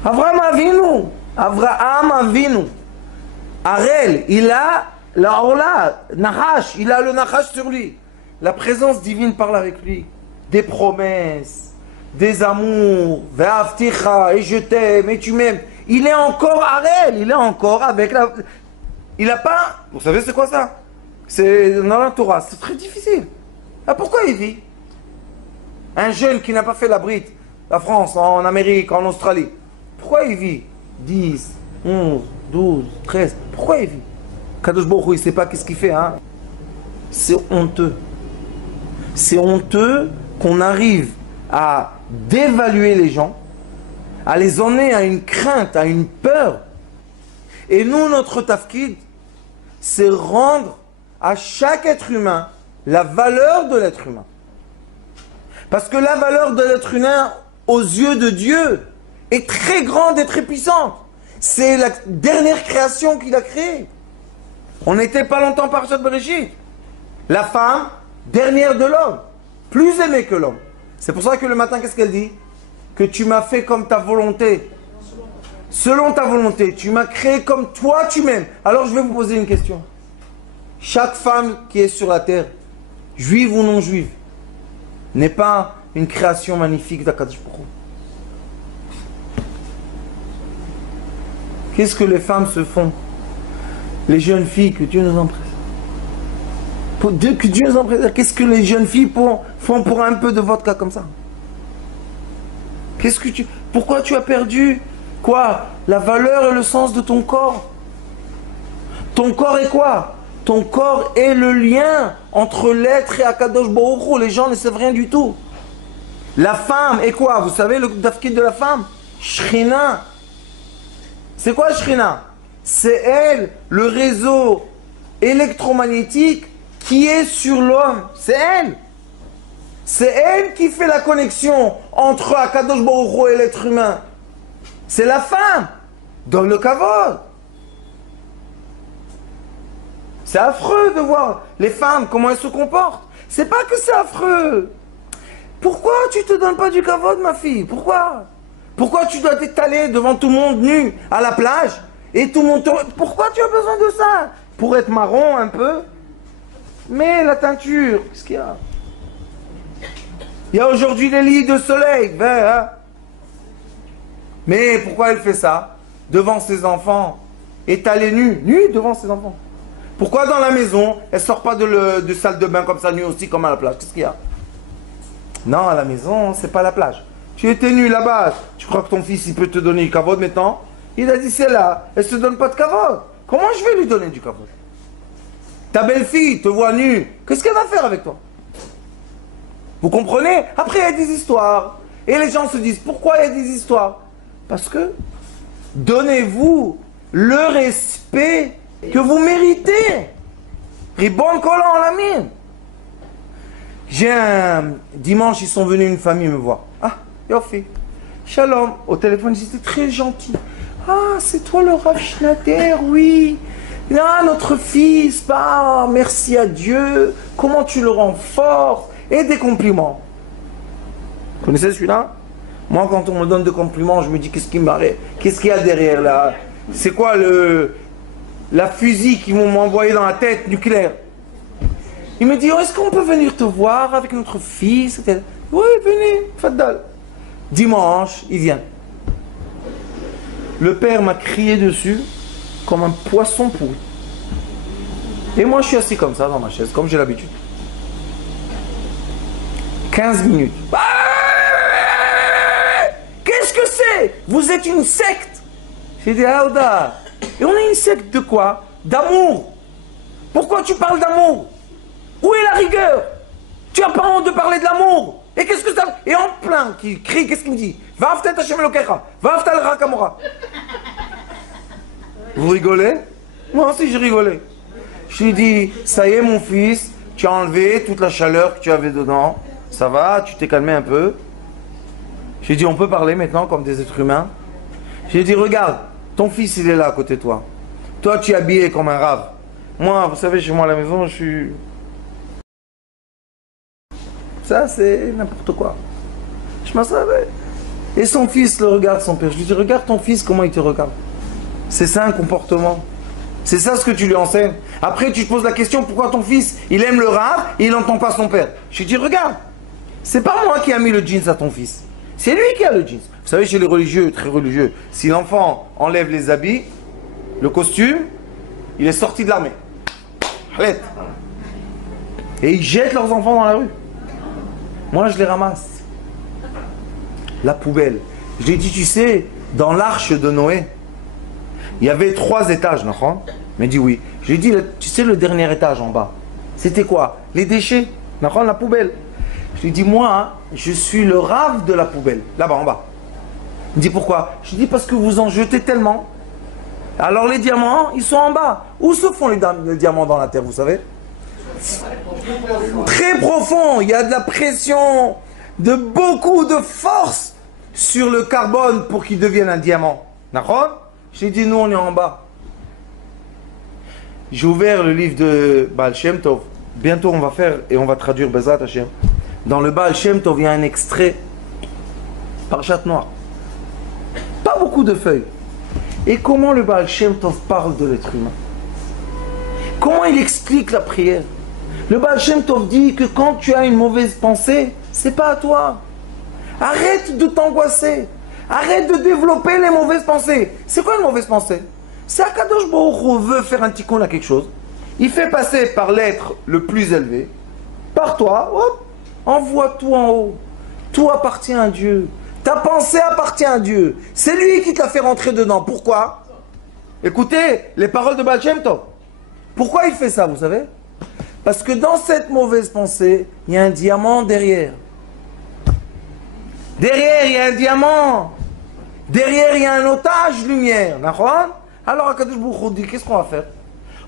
Avraham Avinu. Arel, il a la Orla, Nahash, il a le Nahash sur lui. La présence divine parle avec lui. Des promesses, des amours, Ve'afticha, et je t'aime, et tu m'aimes. Il est encore Arel, il est encore avec la... Il n'a pas... Vous savez c'est quoi ça? C'est dans la Torah, c'est très difficile. Ah, pourquoi il vit? Un jeune qui n'a pas fait la Brite, la France, en Amérique, en Australie, pourquoi il vit 10, 11, 12, 13, pourquoi il vit? Kadosh Baruch Hu, il ne sait pas qu'est-ce qu'il fait, hein? C'est honteux. C'est honteux qu'on arrive à dévaluer les gens, à les emmener à une crainte, à une peur. Et nous, notre tafkid, c'est rendre à chaque être humain la valeur de l'être humain. Parce que la valeur de l'être humain, aux yeux de Dieu, est très grande et très puissante. C'est la dernière création qu'il a créée. On n'était pas longtemps par Parashat Bereshit. La femme, dernière de l'homme, plus aimée que l'homme. C'est pour ça que le matin, qu'est-ce qu'elle dit? Que tu m'as fait comme ta volonté. Selon ta volonté, tu m'as créé comme toi tu m'aimes. Alors je vais vous poser une question. Chaque femme qui est sur la terre, juive ou non juive, n'est pas une création magnifique d'Akadosh Baruch Hu. Qu'est-ce que les femmes se font? Les jeunes filles, que Dieu nous en préserve. Que Dieu nous en préserve. Qu'est-ce que les jeunes filles font pour un peu de vodka comme ça? Pourquoi tu as perdu quoi? La valeur et le sens de ton corps. Ton corps est quoi? Ton corps est le lien entre l'être et Akadosh Baruch Hu. Les gens ne savent rien du tout. La femme est quoi? Vous savez le tafkid de la femme? Shrina. C'est quoi Shrina? C'est elle, le réseau électromagnétique qui est sur l'homme. C'est elle. C'est elle qui fait la connexion entre Akadosh Baruch Hu et l'être humain. C'est la femme. Donne le kavod. C'est affreux de voir les femmes, comment elles se comportent. C'est pas que c'est affreux. Pourquoi tu te donnes pas du kavod, ma fille? Pourquoi? Pourquoi tu dois t'étaler devant tout le monde nu à la plage et tout le monde te... Pourquoi tu as besoin de ça? Pour être marron un peu? Mais la teinture, qu'est-ce qu'il y a? Il y a aujourd'hui des lits de soleil, hein? Mais pourquoi elle fait ça? Devant ses enfants, étalée nue devant ses enfants. Pourquoi dans la maison, elle ne sort pas de salle de bain comme ça, nue aussi, comme à la plage? Qu'est-ce qu'il y a? Non, à la maison, c'est pas la plage. Tu étais nu là-bas, tu crois que ton fils, il peut te donner du kavod maintenant? Il a dit, c'est là, elle ne se donne pas de kavod. Comment je vais lui donner du kavod? Ta belle-fille te voit nue, qu'est-ce qu'elle va faire avec toi? Vous comprenez? Après, il y a des histoires. Et les gens se disent, pourquoi il y a des histoires? Parce que, donnez-vous le respect que vous méritez. Ribon collant la mine. J'ai un dimanche, ils sont venus une famille me voir. Ah, Yofi. Shalom. Au téléphone, ils étaient très gentils. Ah, c'est toi le Rav Schneider, oui. Ah, notre fils, bah, merci à Dieu. Comment tu le rends fort? Et des compliments. Vous connaissez celui-là? Moi, quand on me donne des compliments, je me dis, qu'est-ce qui m'arrête? Qu'est-ce qu'il y a derrière là? C'est quoi la fusil qu'ils vont m'envoyer dans la tête nucléaire? Il me dit, oh, est-ce qu'on peut venir te voir avec notre fils? Oui, venez, faddal. Dimanche, il vient. Le père m'a crié dessus comme un poisson pourri. Et moi, je suis assis comme ça dans ma chaise, comme j'ai l'habitude. 15 minutes. Qu'est-ce que c'est? Vous êtes une secte. J'ai dit, Aouda. Et on est une secte de quoi? D'amour. Pourquoi tu parles d'amour? Où est la rigueur? Tu n'as pas honte de parler de l'amour? Et qu'est-ce que ça... Et en plein, qui crie, qu'est-ce qu'il me dit? Va after Hashem Elokecha. Va after le Rakamora. Vous rigolez? Moi aussi, j'ai rigolé. Je lui ai dit, ça y est, mon fils, tu as enlevé toute la chaleur que tu avais dedans. Ça va, tu t'es calmé un peu. J'ai dit, on peut parler maintenant comme des êtres humains. J'ai dit, regarde, ton fils, il est là à côté de toi. Toi, tu es habillé comme un rave. Moi, vous savez, chez moi à la maison, je suis... Ça, c'est n'importe quoi. Je m'en savais. Et son fils le regarde, son père. Je lui dis, regarde ton fils, comment il te regarde. C'est ça un comportement. C'est ça ce que tu lui enseignes. Après, tu te poses la question, pourquoi ton fils, il aime le Rav et il n'entend pas son père? Je lui dis, regarde, c'est pas moi qui a mis le jeans à ton fils. C'est lui qui a le jeans. Vous savez, chez les religieux, très religieux, si l'enfant enlève les habits, le costume, il est sorti de l'armée. Arrête. Et ils jettent leurs enfants dans la rue. Moi, je les ramasse. La poubelle. Je lui ai dit, tu sais, dans l'arche de Noé, il y avait 3 étages, non? Il m'a dit oui. Je lui ai dit, tu sais, le dernier étage en bas, c'était quoi? Les déchets, non? La poubelle. Je lui ai dit, moi, hein, je suis le Rav de la poubelle, là-bas en bas. Il me dit, pourquoi? Je lui ai dit, parce que vous en jetez tellement. Alors les diamants, ils sont en bas. Où se font les diamants dans la terre, vous savez? Très profond. Il y a de la pression, de beaucoup de force sur le carbone pour qu'il devienne un diamant. D'accord? J'ai dit, nous, on est en bas. J'ai ouvert le livre de Baal Shem Tov. Bientôt, on va faire et on va traduire Bezrat Hashem. Dans le Baal Shem Tov, il y a un extrait Parchat Noir. Pas beaucoup de feuilles. Et comment le Baal Shem Tov parle de l'être humain? Comment il explique la prière? Le Baal Shem Tov dit que quand tu as une mauvaise pensée, c'est pas à toi. Arrête de t'angoisser. Arrête de développer les mauvaises pensées. C'est quoi une mauvaise pensée? C'est Akadosh Baruch Hu veut faire un tikkun à quelque chose. Il fait passer par l'être le plus élevé. Par toi, hop, envoie tout en haut. Tout appartient à Dieu. Ta pensée appartient à Dieu. C'est lui qui t'a fait rentrer dedans. Pourquoi? Écoutez les paroles de Baal Shem Tov. Pourquoi il fait ça, vous savez? Parce que dans cette mauvaise pensée, il y a un diamant derrière. Derrière, il y a un diamant. Derrière, il y a un otage lumière. Alors, Akadosh Baruch Hu dit, qu'est-ce qu'on va faire?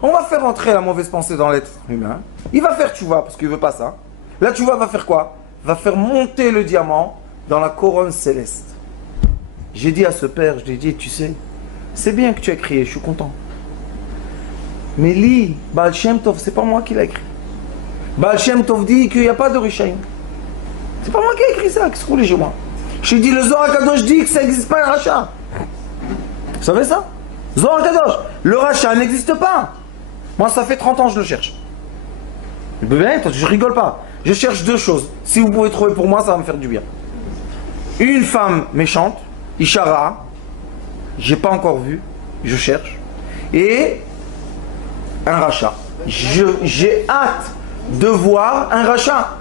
On va faire entrer la mauvaise pensée dans l'être humain. Il va faire tchouva, parce qu'il ne veut pas ça. La tchouva va faire quoi? Va faire monter le diamant dans la couronne céleste. J'ai dit à ce père, je lui ai dit, tu sais, c'est bien que tu as crié, je suis content. Mais lis, Baal Shem Tov, c'est pas moi qui l'ai écrit. Baal Shem Tov dit qu'il n'y a pas de Rishaïm. C'est pas moi qui ai écrit ça, qu'est-ce que vous voulez chez moi? Je dis, le Zohar Kadosh dit que ça n'existe pas un rachat. Vous savez ça? Zohar Kadosh, le rachat n'existe pas. Moi, ça fait 30 ans que je le cherche. Je rigole pas. Je cherche 2 choses. Si vous pouvez trouver pour moi, ça va me faire du bien. Une femme méchante, Ishara, j'ai pas encore vu, je cherche. Et un rachat. J'ai hâte de voir un rachat.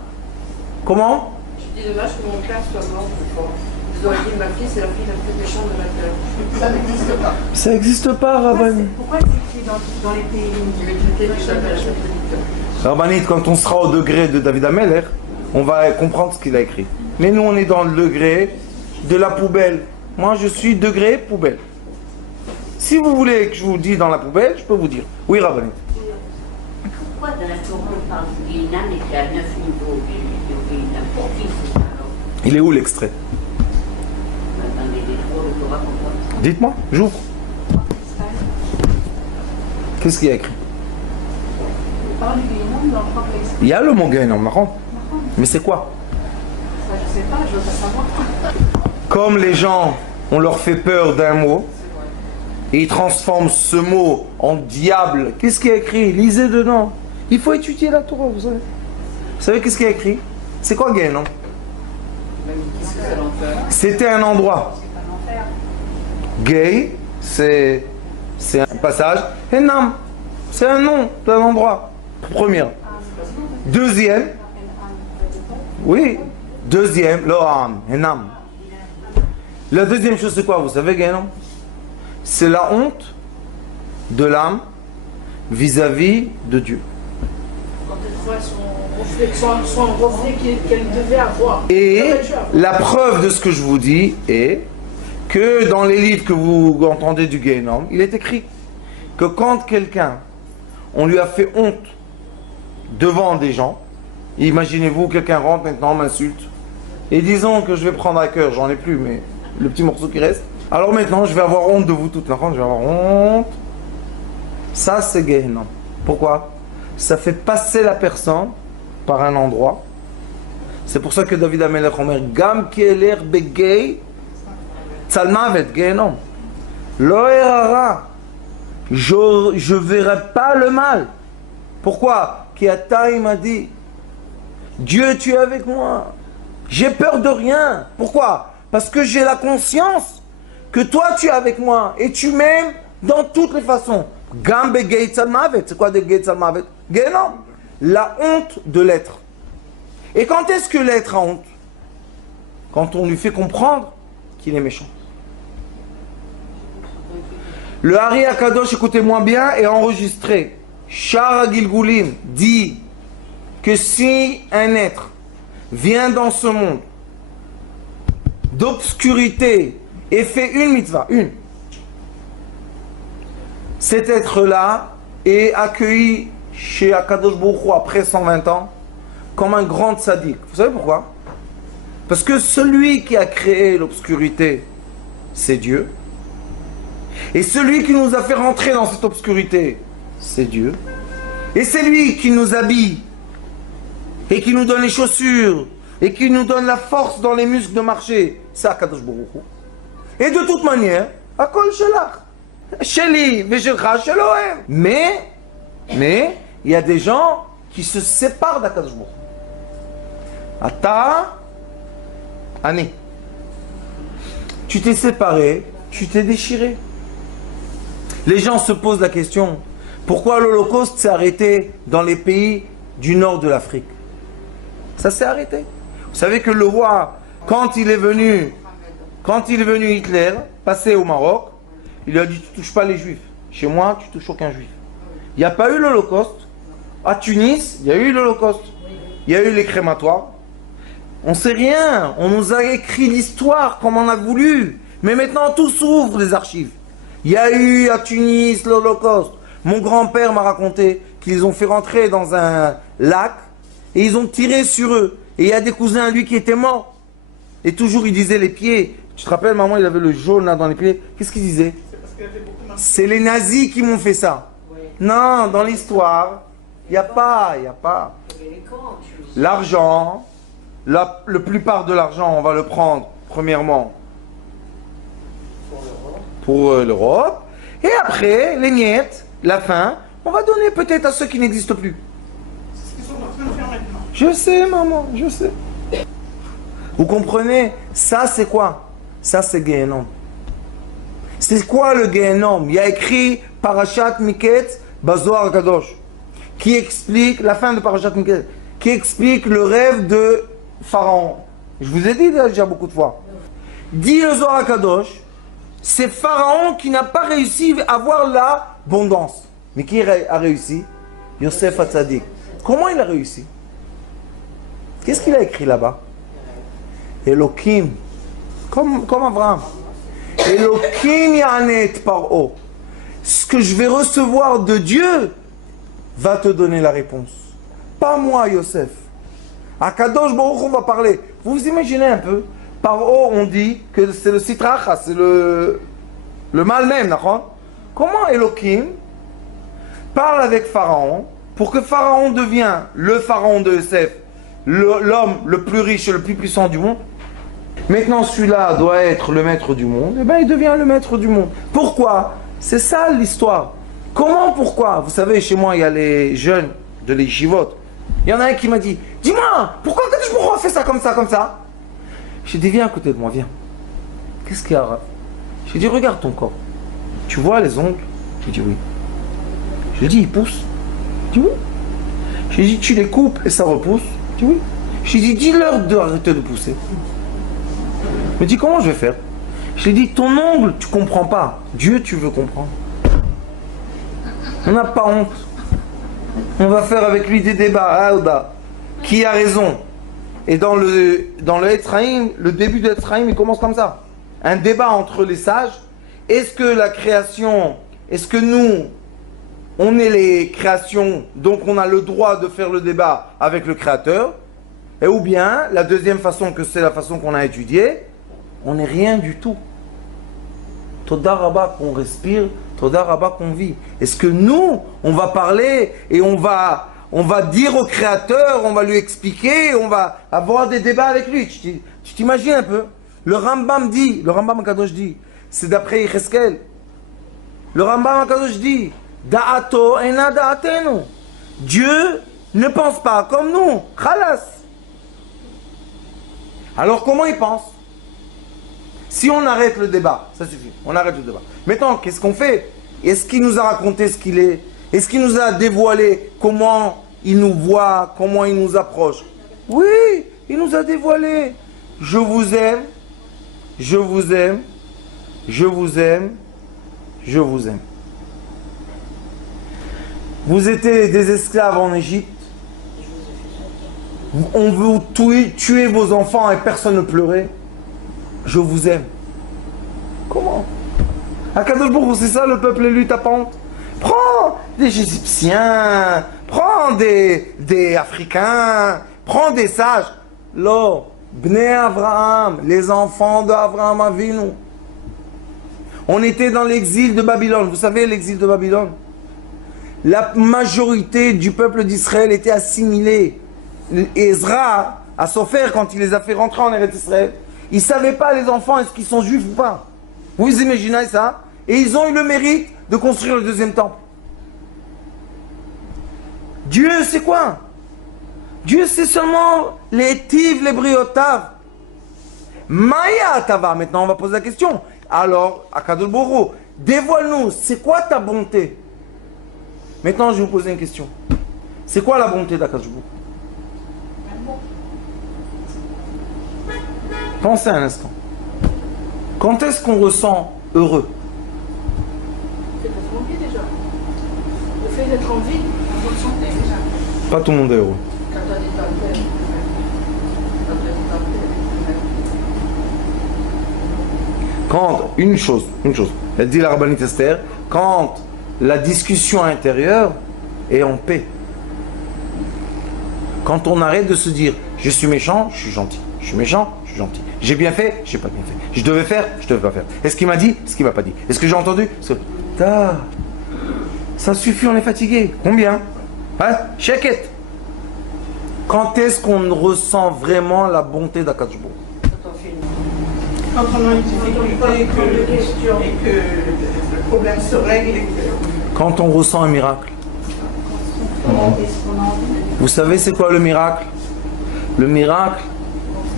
Comment? Je dis dommage que mon père soit mort une fois. Vous auriez dit ma fille, c'est la fille la plus méchante de la terre. Ça n'existe pas. Ça n'existe pas, Rabbanit. Pourquoi c'est écrit dans les pays? Rabbanit, quand on sera au degré de David Ameller, on va comprendre ce qu'il a écrit. Mais nous, on est dans le degré de la poubelle. Moi, je suis degré poubelle. Si vous voulez que je vous dise dans la poubelle, je peux vous dire. Oui, Rabbanit. Pourquoi dans la Torah on parle du Guéhinam et qu'il y a 9 niveaux du Guéhinam? Pour qui c'est ça alors? Il est où l'extrait? Dans les livres de Torah qu'on voit. Dites-moi, j'ouvre. Qu'est-ce qu'il y a écrit? On parle du Guéhinam dans le propre extrait. Il y a le mot Guéhinam, marrant. Mais c'est quoi? Ça, je sais pas, je veux pas savoir. Comme les gens, on leur fait peur d'un mot, et ils transforment ce mot en diable. Qu'est-ce qu'il y a écrit? Lisez dedans. Il faut étudier la Torah, vous savez. Vous savez qu'est-ce qu'il y a écrit? C'est quoi Guéhinam? C'était un endroit. Gay, c'est un passage. Enam, c'est un nom d'un endroit. Première. Deuxième. Oui. Deuxième, Loam, Enam. La deuxième chose, c'est quoi? Vous savez, Guéhinam? C'est la honte de l'âme vis-à-vis de Dieu. Son reflet qu'elle devait avoir. Et la preuve de ce que je vous dis est que dans les livres que vous entendez du Guéhinam, il est écrit que quand quelqu'un, on lui a fait honte devant des gens, imaginez-vous, quelqu'un rentre maintenant, m'insulte, et disons que je vais prendre à cœur, j'en ai plus, mais le petit morceau qui reste, alors maintenant je vais avoir honte de vous toutes, je vais avoir honte. Ça c'est Guéhinam. Pourquoi? Ça fait passer la personne par un endroit. C'est pour ça que David Ameller Omer Gam Kieler Begay Tzalmavet Guéhinam Lo Erara je verrai pas le mal. Pourquoi? Kiata, il m'a dit, Dieu, tu es avec moi. J'ai peur de rien. Pourquoi? Parce que j'ai la conscience que toi, tu es avec moi et tu m'aimes dans toutes les façons. Gambe Gates al-Mavet. C'est quoi des Gates al-Mavet? Genom. La honte de l'être. Et quand est-ce que l'être a honte? Quand on lui fait comprendre qu'il est méchant. Le Hari Akadosh, écoutez-moi bien, est enregistré. Shara Gilgulim dit que si un être vient dans ce monde d'obscurité et fait une mitzvah, cet être-là est accueilli chez Akadosh Baruch Hu après 120 ans comme un grand tzaddik. Vous savez pourquoi? Parce que celui qui a créé l'obscurité, c'est Dieu. Et celui qui nous a fait rentrer dans cette obscurité, c'est Dieu. Et c'est lui qui nous habille et qui nous donne les chaussures et qui nous donne la force dans les muscles de marcher. C'est Akadosh Baruch Hu. Et de toute manière, Akol Shelach. Sheli, Veshelcha, Shelohem. Mais, il y a des gens qui se séparent d'Akadosh Baruch Hu. Ata, Ani. Tu t'es séparé, tu t'es déchiré. Les gens se posent la question, pourquoi l'Holocauste s'est arrêté dans les pays du nord de l'Afrique? Ça s'est arrêté. Vous savez que le roi, quand il est venu Hitler, passer au Maroc, il lui a dit, tu ne touches pas les juifs. Chez moi, tu ne touches aucun juif. Il n'y a pas eu l'Holocauste. À Tunis, il y a eu l'Holocauste. Il y a eu les crématoires. On ne sait rien. On nous a écrit l'histoire comme on a voulu. Mais maintenant, tout s'ouvre, les archives. Il y a eu à Tunis l'Holocauste. Mon grand-père m'a raconté qu'ils ont fait rentrer dans un lac et ils ont tiré sur eux. Et il y a des cousins à lui qui étaient morts. Et toujours il disait les pieds. Tu te rappelles, maman, il avait le jaune là dans les pieds. Qu'est-ce qu'il disait? C'est les nazis qui m'ont fait ça. Non, dans l'histoire, il n'y a pas. L'argent, la plupart de l'argent, on va le prendre, premièrement, pour l'Europe. Et après, les miettes, la fin, on va donner peut-être à ceux qui n'existent plus. C'est ce qu'ils sont en train de faire maintenant. Je sais, maman, je sais. Vous comprenez? Ça, c'est quoi? Ça, c'est Gehenom. C'est quoi le Gehenom? Il y a écrit Parashat Miketz Bazohar Kadosh, qui explique, la fin de Parashat Miketz, qui explique le rêve de Pharaon. Je vous ai dit déjà beaucoup de fois. Dit le Zohar Kadosh, c'est Pharaon qui n'a pas réussi à avoir l'abondance. Mais qui a réussi? Yosef Hatzadik. Comment il a réussi? Qu'est-ce qu'il a écrit là-bas? Elohim. Comme Abraham. Elohim Yanet Paro. Ce que je vais recevoir de Dieu va te donner la réponse. Pas moi, Yosef. Akadosh Baruch Hu va parler. Vous vous imaginez un peu? Paro, on dit que c'est le Sitracha, c'est le mal même, d'accord? Comment Elohim parle avec Pharaon pour que Pharaon devienne le Pharaon de Yosef, l'homme le plus riche et le plus puissant du monde? Maintenant, celui-là doit être le maître du monde. Et bien, il devient le maître du monde. Pourquoi? C'est ça l'histoire. Comment, pourquoi? Vous savez, chez moi, il y a les jeunes de l'Yeshivot. Il y en a un qui m'a dit, dis-moi, pourquoi Kadosh Baruch Hu fait ça, comme ça, comme ça? J'ai dit, viens à côté de moi, viens. Qu'est-ce qu'il y a? J'ai dit, regarde ton corps. Tu vois les ongles? J'ai dit, oui. J'ai dit, ils poussent. J'ai dit, oui. J'ai dit, tu les coupes et ça repousse? J'ai dit, oui. J'ai dit, dis-leur d'arrêter de pousser. Il me dit, comment je vais faire? Je lui ai dit, ton ongle, tu comprends pas. Dieu, tu veux comprendre. On n'a pas honte. On va faire avec lui des débats. Aouda. Qui a raison? Et dans le Etzraïm, le début de Etzraïm, il commence comme ça. Un débat entre les sages. Est-ce que la création, est-ce que nous, on est les créations, donc on a le droit de faire le débat avec le Créateur? Et ou bien, la deuxième façon, que c'est la façon qu'on a étudiée, on n'est rien du tout. Toda Rabba qu'on respire, Toda Rabba qu'on vit. Est-ce que nous, on va parler et on va dire au Créateur, on va lui expliquer, on va avoir des débats avec lui? Tu t'imagines un peu? Le Rambam dit, le Rambam Kadosh dit, c'est d'après Yecheskel. Le Rambam Akadosh dit, Da'ato ena da'atenu. Dieu ne pense pas comme nous. Khalas. Alors comment il pense? Si on arrête le débat, ça suffit, on arrête le débat. Maintenant, qu'est-ce qu'on fait? Est-ce qu'il nous a raconté ce qu'il est? Est-ce qu'il nous a dévoilé comment il nous voit, comment il nous approche? Oui, il nous a dévoilé. Je vous aime, je vous aime, je vous aime, je vous aime. Vous étiez des esclaves en Égypte. On veut tuer vos enfants et personne ne pleurait. Je vous aime. Comment? Akadosh Baruch Hu, c'est ça le peuple élu, t'as pas honte? Prends des Égyptiens, prends des Africains, prends des sages. Lo, Bnei Avraham, les enfants d'Avraham Avinu. On était dans l'exil de Babylone. Vous savez l'exil de Babylone? La majorité du peuple d'Israël était assimilée. Ezra, à Sofer, quand il les a fait rentrer en Eretz Israël, ils ne savaient pas, les enfants, est-ce qu'ils sont juifs ou pas. Vous imaginez ça? Et ils ont eu le mérite de construire le deuxième temple. Dieu, c'est quoi? Dieu, c'est seulement les tiv, les briotav. Maya tava. Maintenant, on va poser la question. Alors, Akadosh Baruch Hu, dévoile-nous, c'est quoi ta bonté? Maintenant, je vais vous poser une question. C'est quoi la bonté d'Akadosh Baruch Hu? Pensez un instant. Quand est-ce qu'on ressent heureux? C'est d'être en vie déjà. Le fait d'être en vie, on peut le sentir déjà. Pas tout le monde est heureux. Quand on est en paix, Quand, une chose, elle dit la rabbinite Esther, quand la discussion intérieure est en paix. Quand on arrête de se dire, je suis méchant, je suis gentil. Je suis méchant, je suis gentil. J'ai bien fait, j'ai pas bien fait. Je devais faire, je devais pas faire. Est-ce qu'il m'a dit, est-ce qu'il m'a pas dit? Est-ce que j'ai entendu? Ça suffit, on est fatigué. Combien? Hein? Check-it. Quand est-ce qu'on ressent vraiment la bonté d'Akadosh Baruch Hu? Quand on a une difficulté et que le problème se règle et que... Quand on ressent un miracle. Vous savez c'est quoi le miracle? Le miracle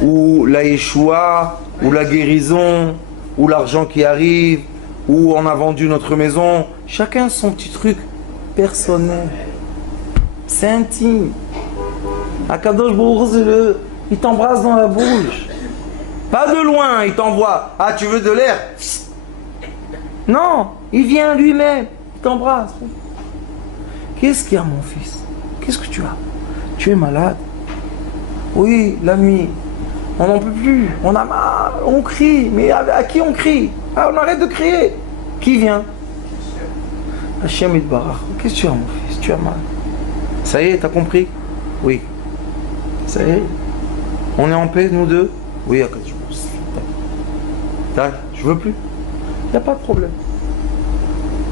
ou la Yeshua, ou la guérison, ou l'argent qui arrive, ou on a vendu notre maison. Chacun son petit truc personnel. C'est intime. Akadosh Baruch Hu, il t'embrasse dans la bouche. Pas de loin, il t'envoie. Ah, tu veux de l'air? Non, il vient lui-même. Il t'embrasse. Qu'est-ce qu'il y a, mon fils? Qu'est-ce que tu as? Tu es malade? Oui, la nuit. On n'en peut plus. On a mal. On crie. Mais à qui on crie? Ah, on arrête de crier. Qui vient? Hachem Itbarach. Qu'est-ce que tu as, mon fils? Tu as mal. Ça y est, t'as compris? Oui. Ça y est. On est en paix, nous deux? Oui, je veux plus. Il n'y a pas de problème.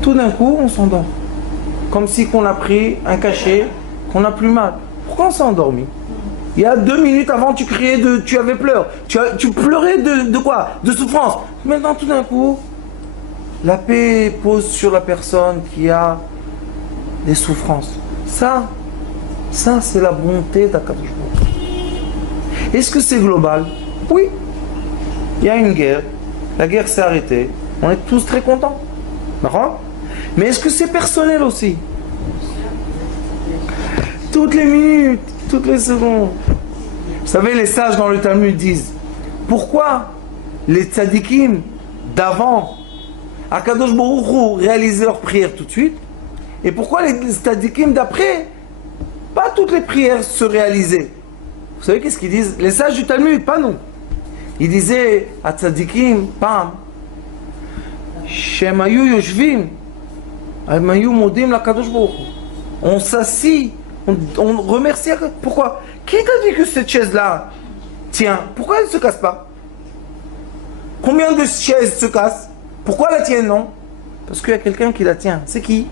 Tout d'un coup, on s'endort. Comme si qu'on a pris un cachet, qu'on a plus mal. Pourquoi on s'est endormi? Il y a 2 minutes avant, tu criais, tu avais peur. Tu pleurais de quoi? De souffrance. Maintenant, tout d'un coup, la paix pose sur la personne qui a des souffrances. Ça c'est la bonté d'Akadosh Baruch Hu. Est-ce que c'est global? Oui. Il y a une guerre. La guerre s'est arrêtée. On est tous très contents. D'accord? Mais est-ce que c'est personnel aussi? Toutes les minutes, toutes les secondes. Vous savez, les sages dans le Talmud disent, pourquoi les tzadikim d'avant, Akadosh Baruch Hu, réalisaient leurs prières tout de suite, et pourquoi les tzadikim d'après, pas toutes les prières se réalisaient? Vous savez qu'est-ce qu'ils disent? Les sages du Talmud, pas nous. Ils disaient à tzadikim, pam, Shem ayu yoshvim, ayu modim l'Akadosh Baruch Hu. On s'assit, on remercie. Pourquoi? Qui t'a dit que cette chaise-là tient? Pourquoi elle ne se casse pas? Combien de chaises se cassent? Pourquoi la tienne non? Parce qu'il y a quelqu'un qui la tient. C'est qui?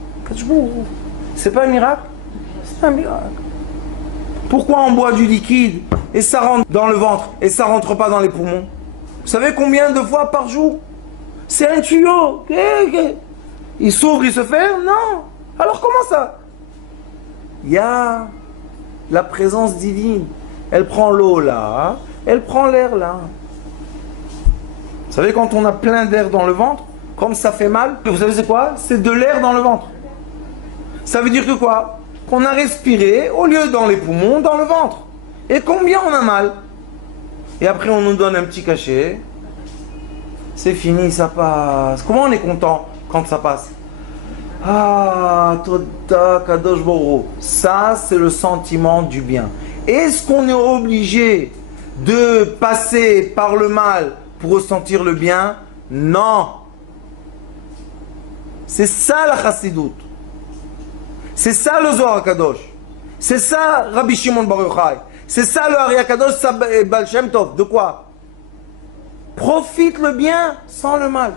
C'est pas un miracle? C'est un miracle. Pourquoi on boit du liquide et ça rentre dans le ventre et ça rentre pas dans les poumons? Vous savez combien de fois par jour? C'est un tuyau. Il s'ouvre, il se ferme? Non. Alors comment ça? Il y a la présence divine. Elle prend l'eau là, elle prend l'air là. Vous savez, quand on a plein d'air dans le ventre, comme ça fait mal, vous savez c'est quoi? C'est de l'air dans le ventre. Ça veut dire que quoi? Qu'on a respiré, au lieu dans les poumons, dans le ventre. Et combien on a mal? Et après on nous donne un petit cachet. C'est fini, ça passe. Comment on est content quand ça passe? Ah, Toda Kadosh Baruch Hu. Ça, c'est le sentiment du bien. Est-ce qu'on est obligé de passer par le mal pour ressentir le bien? Non. C'est ça la Chassidut. C'est ça le Zohar HaKadosh. C'est ça Rabbi Shimon Bar Yochai. C'est ça le Ari HaKadosh, ça Baal Shem Tov. De quoi? Profite le bien sans le mal.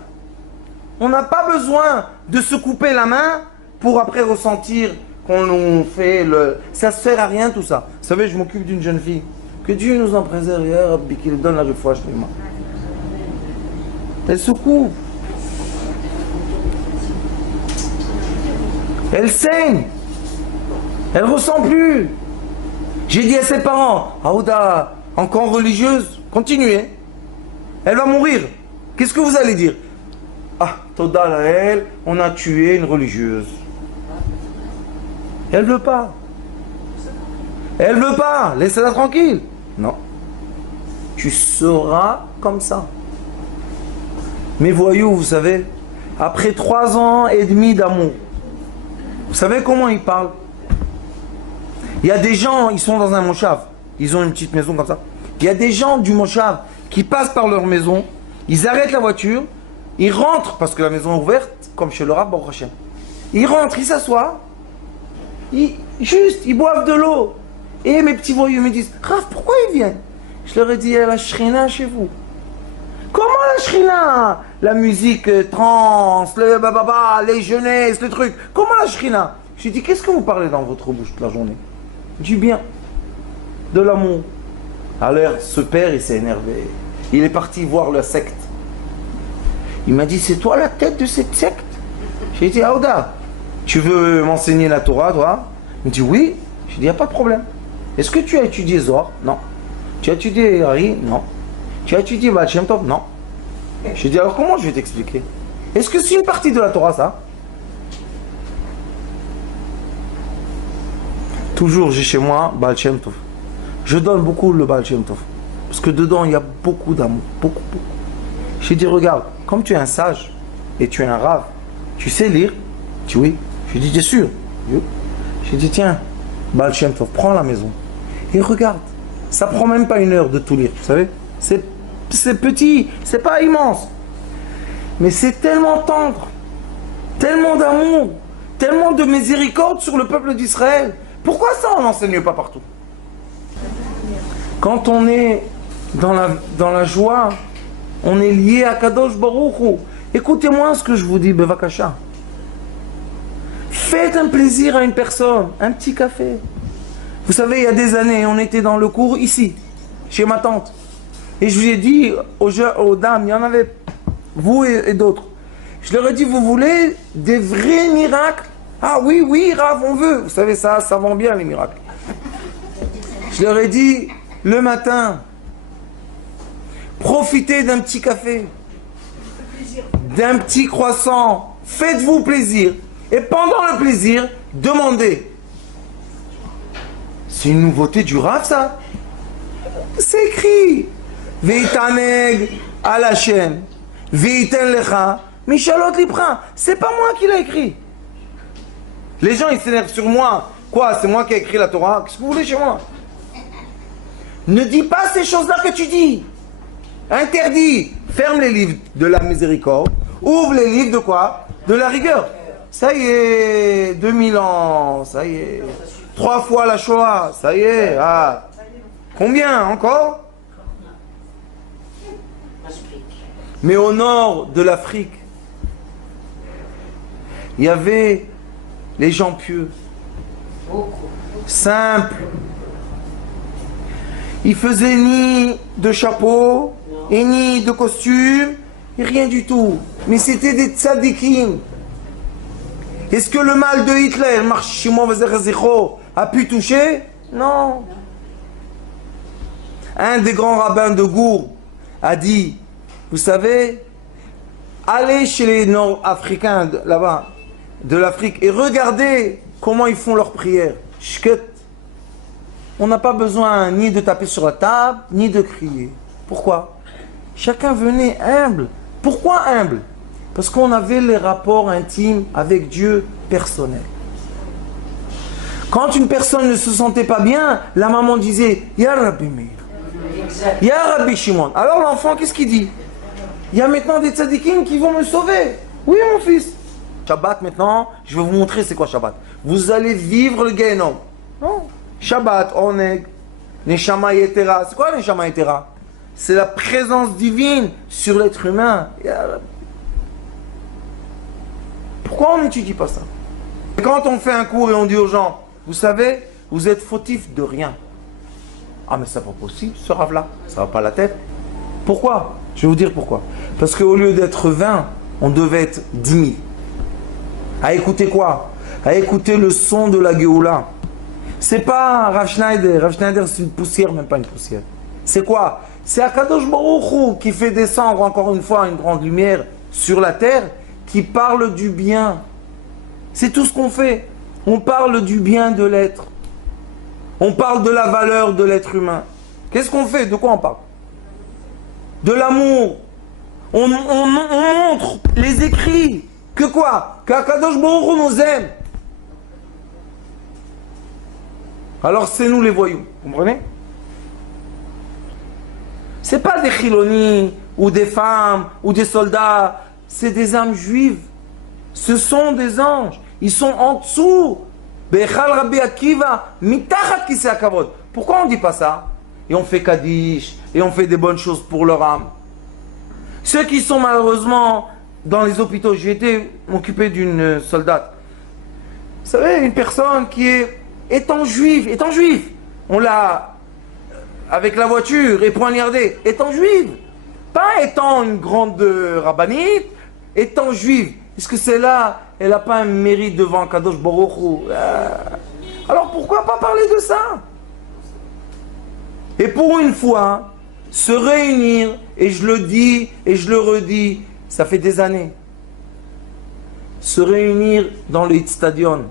On n'a pas besoin de se couper la main pour après ressentir qu'on nous fait le... Ça ne sert à rien tout ça. Vous savez, je m'occupe d'une jeune fille. Que Dieu nous en préserve, ya Rabbi, qu'il donne la réfouach shlema. Elle se coupe. Elle saigne. Elle ne ressent plus. J'ai dit à ses parents, Aouda, encore religieuse, continuez. Elle va mourir. Qu'est-ce que vous allez dire? Ah, Toda la elle, on a tué une religieuse. Elle veut pas. Elle veut pas. Laissez-la tranquille. Non. Tu seras comme ça. Mais voyous, vous savez, après 3 ans et demi d'amour, vous savez comment ils parlent? Il y a des gens, ils sont dans un moshav. Ils ont une petite maison comme ça. Il y a des gens du moshav qui passent par leur maison, ils arrêtent la voiture, ils rentrent, parce que la maison est ouverte, comme chez le Rav Baruch Hashem. Ils rentrent, ils s'assoient, ils boivent de l'eau. Et mes petits voyous me disent, Rav, pourquoi ils viennent? Je leur ai dit, il y a la shrina chez vous. Comment la shrina? La musique trans, le bababa, les jeunesses, le truc. Comment la shrina? Je lui ai dit, qu'est-ce que vous parlez dans votre bouche toute la journée? Du bien, de l'amour. Alors, ce père, il s'est énervé. Il est parti voir la secte. Il m'a dit, c'est toi la tête de cette secte? J'ai dit, Aouda, tu veux m'enseigner la Torah, toi? Il me dit, oui. J'ai dit, il n'y a pas de problème. Est-ce que tu as étudié Zohar? Non. Tu as étudié Hari? Non. Tu as étudié Baal Shem Tov? Non. J'ai dit, alors comment je vais t'expliquer? Est-ce que c'est une partie de la Torah, ça? Toujours, j'ai chez moi Baal Shem Tov. Je donne beaucoup le Baal Shem Tov. Parce que dedans, il y a beaucoup d'amour. Beaucoup, beaucoup. J'ai dit, regarde, comme tu es un sage et tu es un rave, tu sais lire? Tu dis oui. J'ai dit, t'es sûr? Oui. J'ai dit, tiens, Baal Shem Tov, prends la maison. Et regarde, ça prend même pas 1 heure de tout lire, vous savez? C'est petit, c'est pas immense. Mais c'est tellement tendre, tellement d'amour, tellement de miséricorde sur le peuple d'Israël. Pourquoi ça, on n'enseigne pas partout? Quand on est dans la joie, on est lié à Kadosh Baruch Hu. Écoutez-moi ce que je vous dis, Bevakasha. Faites un plaisir à une personne, un petit café. Vous savez, il y a des années, on était dans le cours ici, chez ma tante. Et je lui ai dit aux dames, il y en avait, vous et d'autres. Je leur ai dit, vous voulez des vrais miracles? Ah oui, oui, Rav, on veut. Vous savez, ça vend bien les miracles. Je leur ai dit, le matin, profitez d'un petit café, d'un petit croissant, faites-vous plaisir. Et pendant le plaisir, demandez. C'est une nouveauté du Rav, ça? C'est écrit. Veitaneg à la chaîne. Veiten lecha. Michalot lipra. C'est pas moi qui l'ai écrit. Les gens, ils s'énervent sur moi. Quoi? C'est moi qui ai écrit la Torah? Qu'est-ce que vous voulez chez moi? Ne dis pas ces choses-là que tu dis. Interdit. Ferme les livres de la miséricorde. Ouvre les livres de quoi? De la rigueur. Ça y est, 2000 ans. Ça y est. 3 fois la Shoah. Ça y est. Ah. Combien encore? Mais au nord de l'Afrique, il y avait les gens pieux, simples. Ils faisaient ni de chapeau, et ni de costume, et rien du tout. Mais c'était des tzadikim. Est-ce que le mal de Hitler, a pu toucher? Non. Un des grands rabbins de Gour a dit, vous savez, allez chez les Nord-Africains là-bas, de l'Afrique, et regardez comment ils font leurs prières. Shket. On n'a pas besoin ni de taper sur la table, ni de crier. Pourquoi? Chacun venait humble. Pourquoi humble? Parce qu'on avait les rapports intimes avec Dieu personnels. Quand une personne ne se sentait pas bien, la maman disait « Ya Rabbi Meir, Ya Rabbi Shimon ». Alors l'enfant, qu'est-ce qu'il dit? Il y a maintenant des tzadikim qui vont me sauver. Oui, mon fils. Shabbat maintenant, je vais vous montrer c'est quoi Shabbat. Vous allez vivre le Gehenom. Non. Shabbat, on est Neshama Yetera. C'est quoi Neshama Yetera? C'est la présence divine sur l'être humain. Pourquoi on n'étudie pas ça? Quand on fait un cours et on dit aux gens, vous savez, vous êtes fautifs de rien. Ah mais c'est pas possible, ce rave-là, ça va pas la tête. Pourquoi? Je vais vous dire pourquoi. Parce qu'au lieu d'être 20, on devait être 10 000. À écouter quoi? À écouter le son de la Géoula. C'est pas Rav Schneider. Rav Schneider c'est une poussière, même pas une poussière. C'est quoi? C'est Akadosh Baruch Hu qui fait descendre encore une fois une grande lumière sur la terre, qui parle du bien. C'est tout ce qu'on fait. On parle du bien de l'être. On parle de la valeur de l'être humain. Qu'est-ce qu'on fait? De quoi on parle? De l'amour. On montre les écrits. Que quoi? Qu'Akadosh Baruch Hu nous aime. Alors c'est nous les voyous. Vous comprenez? C'est pas des chilonis, ou des femmes, ou des soldats. C'est des âmes juives. Ce sont des anges. Ils sont en dessous. Bechal Rabbi Akiva, mitachat kisei hakavod. Pourquoi on ne dit pas ça? Et on fait Kaddish, et on fait des bonnes choses pour leur âme. Ceux qui sont malheureusement dans les hôpitaux, j'ai été m'occuper d'une soldate. Vous savez, une personne qui est étant juive, on l'a avec la voiture et poignardée, étant juive, pas étant une grande rabbinite, étant juive. Est-ce que celle-là, elle n'a pas un mérite devant Kadosh Baruch Hu? Alors pourquoi pas parler de ça? Et pour une fois, se réunir, et je le dis et je le redis, ça fait des années, se réunir dans le Stadion.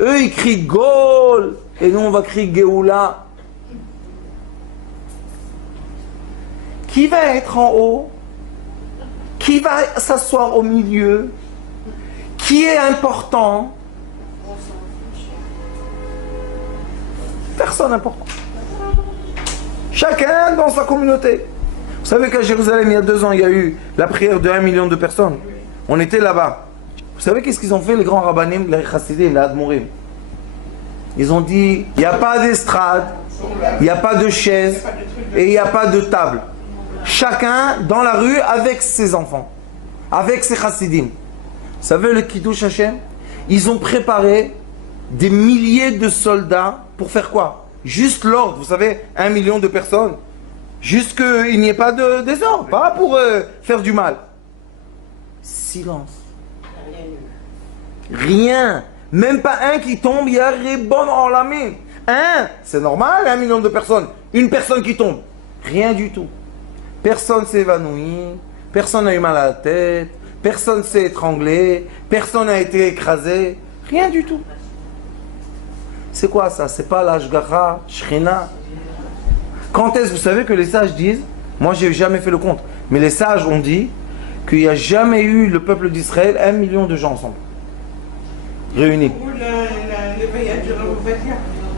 Eux, ils crient Gol, et nous, on va crier Géoula. Qui va être en haut? Qui va s'asseoir au milieu? Qui est important? Personne important. Chacun dans sa communauté. Vous savez qu'à Jérusalem, il y a 2 ans, il y a eu la prière de 1 million de personnes. On était là-bas. Vous savez qu'est-ce qu'ils ont fait, les grands rabbanim, les chassidim, les admorim? Ils ont dit, il n'y a pas d'estrade, il n'y a pas de chaise, et il n'y a pas de table. Chacun dans la rue avec ses enfants, avec ses chassidim. Vous savez le Kiddush Hashem? Ils ont préparé des milliers de soldats pour faire quoi? Juste l'ordre, vous savez, 1 million de personnes. Juste qu'il n'y ait pas de désordre, pas pour faire du mal. Silence. Rien. Même pas un qui tombe, il y a rébon en la main. C'est normal, 1 million de personnes. Une personne qui tombe. Rien du tout. Personne s'est évanoui, personne n'a eu mal à la tête, personne s'est étranglé, personne n'a été écrasé. Rien du tout. C'est quoi ça? C'est pas l'ashgacha, Shechina. Quand est-ce, vous savez que les sages disent, moi j'ai jamais fait le compte, mais les sages ont dit qu'il n'y a jamais eu le peuple d'Israël 1 million de gens ensemble. Réunis.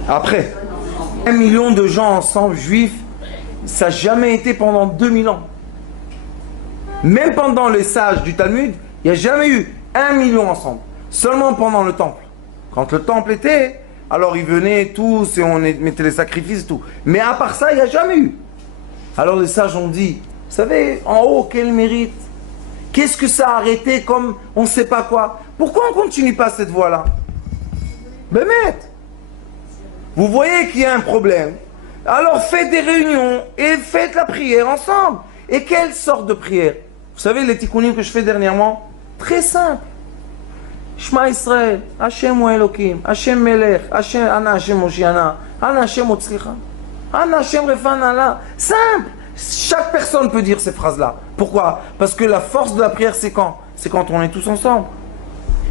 Après, 1 million de gens ensemble, juifs, ça n'a jamais été pendant 2000 ans. Même pendant les sages du Talmud, il n'y a jamais eu 1 million ensemble. Seulement pendant le temple. Quand le temple était, alors ils venaient tous et on mettait les sacrifices et tout. Mais à part ça, il n'y a jamais eu. Alors les sages ont dit, vous savez, en haut, quel mérite? Qu'est-ce que ça a arrêté comme on ne sait pas quoi? Pourquoi on ne continue pas cette voie-là? Bémet. Vous voyez qu'il y a un problème. Alors faites des réunions et faites la prière ensemble. Et quelle sorte de prière? Vous savez les tikkunim que je fais dernièrement? Très simple. Shema Israël, Hashem ou Elohim, Hashem Melech, Hashem Ana Hashem Moshiana, Ana Hashem Otzlicha, Ana Hashem Refanala. Simple. Chaque personne peut dire ces phrases-là. Pourquoi? Parce que la force de la prière, c'est quand? C'est quand on est tous ensemble.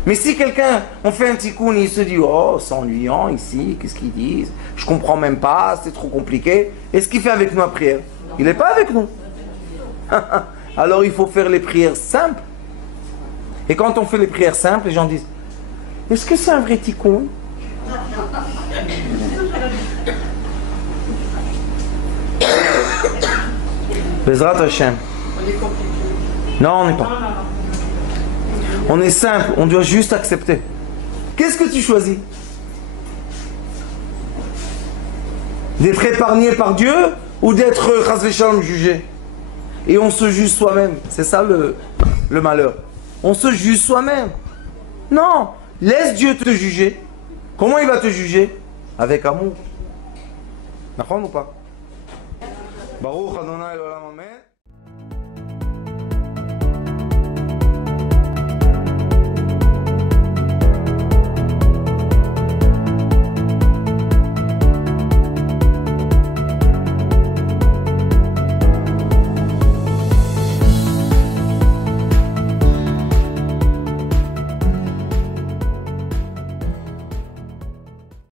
Mais si quelqu'un, on fait un tikkun, il se dit, oh, c'est ennuyant ici, qu'est-ce qu'ils disent? Je comprends même pas, c'est trop compliqué. Et ce qu'il fait avec nous à prière? Il n'est pas avec nous. Alors il faut faire les prières simples. Et quand on fait les prières simples, les gens disent, est-ce que c'est un vrai tikkun? Bezrat Hashem. Non, on n'est pas. On est simple, on doit juste accepter. Qu'est-ce que tu choisis? D'être épargné par Dieu ou d'être chas v'shalom jugé? Et on se juge soi-même. C'est ça le malheur. On se juge soi-même. Non, laisse Dieu te juger. Comment il va te juger? Avec amour. D'accord ou pas? Baruch Adonai Olam Amen.